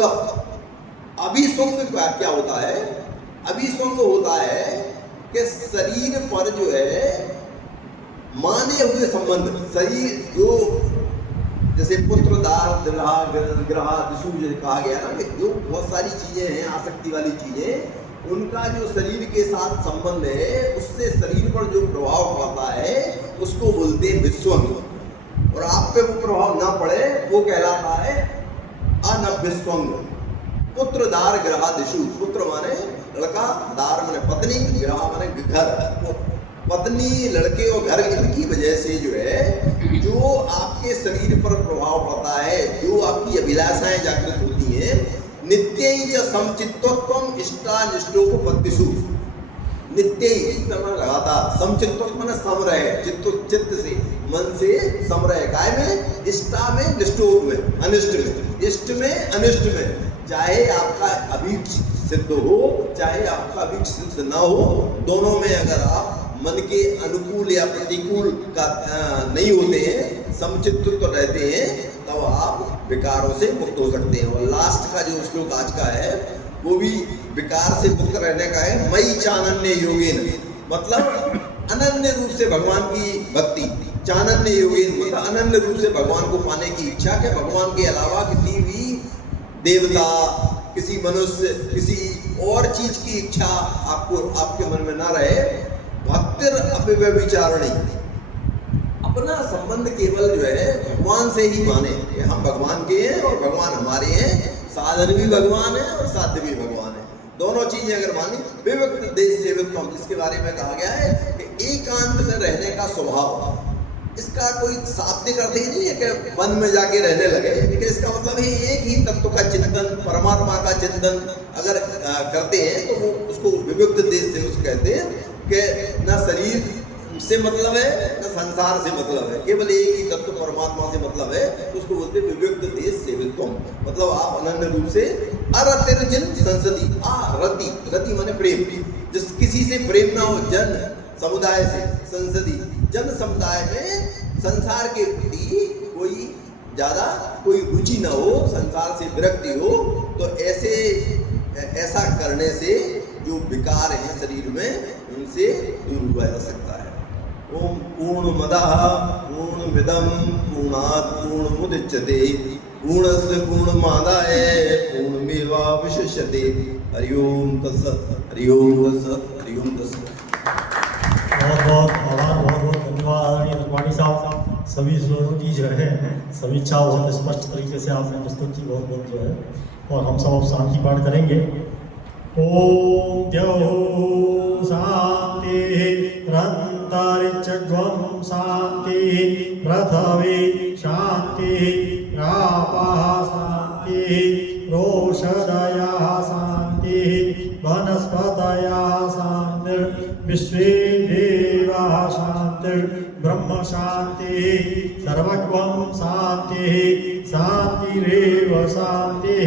अभिस्वंग क्या होता है? अभिस्वंग होता है कि शरीर पर जो है माने हुए संबंध, शरीर जो जैसे पुत्र दार ग्रह दिशु कहा गया ना, कि जो बहुत सारी चीजें हैं आसक्ति वाली चीजें, उनका जो शरीर के साथ संबंध है उससे शरीर पर जो प्रभाव पड़ता है उसको बोलते हैं विस्वंग। और आप पे वो प्रभाव ना पड़े वो कहलाता है अनभिस्वंग। पुत्र दार ग्रह दिशु, पुत्र माने लड़का, दार माने पत्नी, ग्रह माने घर। पत्नी, लड़के और घर, इनकी वजह से जो है जो आपके शरीर पर प्रभाव पड़ता है, जो आपकी अभिलाषाएं जागृत होती हैं, नित्य समचित्तत्वम इष्टानिष्टोपपत्तिषु। नित्य लगातार, समचित्तत्व माने सम रहे, चित्त से, मन से सम रहे। काय में? इष्टा में, निष्ठोप में, अनिष्ट में। इष्ट में, अनिष्ट में, चाहे आपका अभीष्ट सिद्ध हो चाहे आपका अभीष्ट सिद्ध ना हो, दोनों में अगर आप मन के अनुकूल या प्रतिकूल का नहीं होते हैं, समचित्त तो रहते हैं, तब आप विकारों से मुक्त हो सकते हैं। और लास्ट का जो श्लोक आज का है वो भी विकार से मुक्त रहने का है। मयि चानन्य योगेन, मतलब अनन्य रूप से भगवान की भक्ति। चानन्य योगेन मतलब अनन्य रूप से भगवान को पाने की इच्छा, के भगवान के अलावा किसी भी देवता, किसी मनुष्य, किसी और चीज की इच्छा आपको आपके मन में ना रहे। भक्तिर अव्यभिचारिणी, अपना संबंध केवल जो है भगवान से ही माने कि हम भगवान के हैं और भगवान हमारे हैं, साधन भी भगवान है और साध्य भी भगवान है, दोनों चीजें अगर मानी। विविक्त देश सेवित्वम, इसके बारे में कहा गया है कि एकांत में रहने का स्वभाव, इसका कोई शाब्दिक अर्थ ही नहीं है कि वन में जाके रहने लगे, लेकिन इसका मतलब है एक ही तत्व का चिंतन, परमात्मा का चिंतन अगर करते हैं तो वो उसको विविक्त देश से उसको कहते हैं कि न शरीर से मतलब है न संसार से मतलब है, केवल एक ही तत्व परमात्मा से मतलब है, तो उसको बोलते हैं विविक्त देश सेवित्वम। मतलब आप अनन्य रूप से अरतिर्जन संसदी, रति, रति माने प्रेम, जिस किसी से प्रेम ना हो, जन समुदाय से, संसदी जन समुदाय में संसार के प्रति कोई ज्यादा कोई रुचि ना हो, संसार से विरक्ति हो, तो ऐसा करने से जो विकार हैं शरीर में उनसे दूर हुआ जा सकता है। ओम पूर्णमदः पूर्णमिदं पूर्णात् पूर्णमुदच्यते पूर्णस्य पूर्णमादाय पूर्णमेवावशिष्यते। हरि ओम तत्सत्, हरि ओम तत्सत्, हरि ओम तत्सत्। बहुत बहुत आभार, बहुत बहुत धन्यवाद आदरणीय रखवाणी साहब। सभी श्लोकों की जो है समीक्षा बहुत स्पष्ट तरीके से आपने प्रस्तुत की, बहुत बहुत जो है, और हम सब अब शांति पाठ करेंगे। ओम द्यौः शांति रन्तरिक्षध्वं शांति पृथ्वी शांति रापः शांति रोषधयः शांति वनस्पतयः शांति विश्वे देवाः शांति ब्रह्म शांति सर्वगं शांति शांतिरेव शांति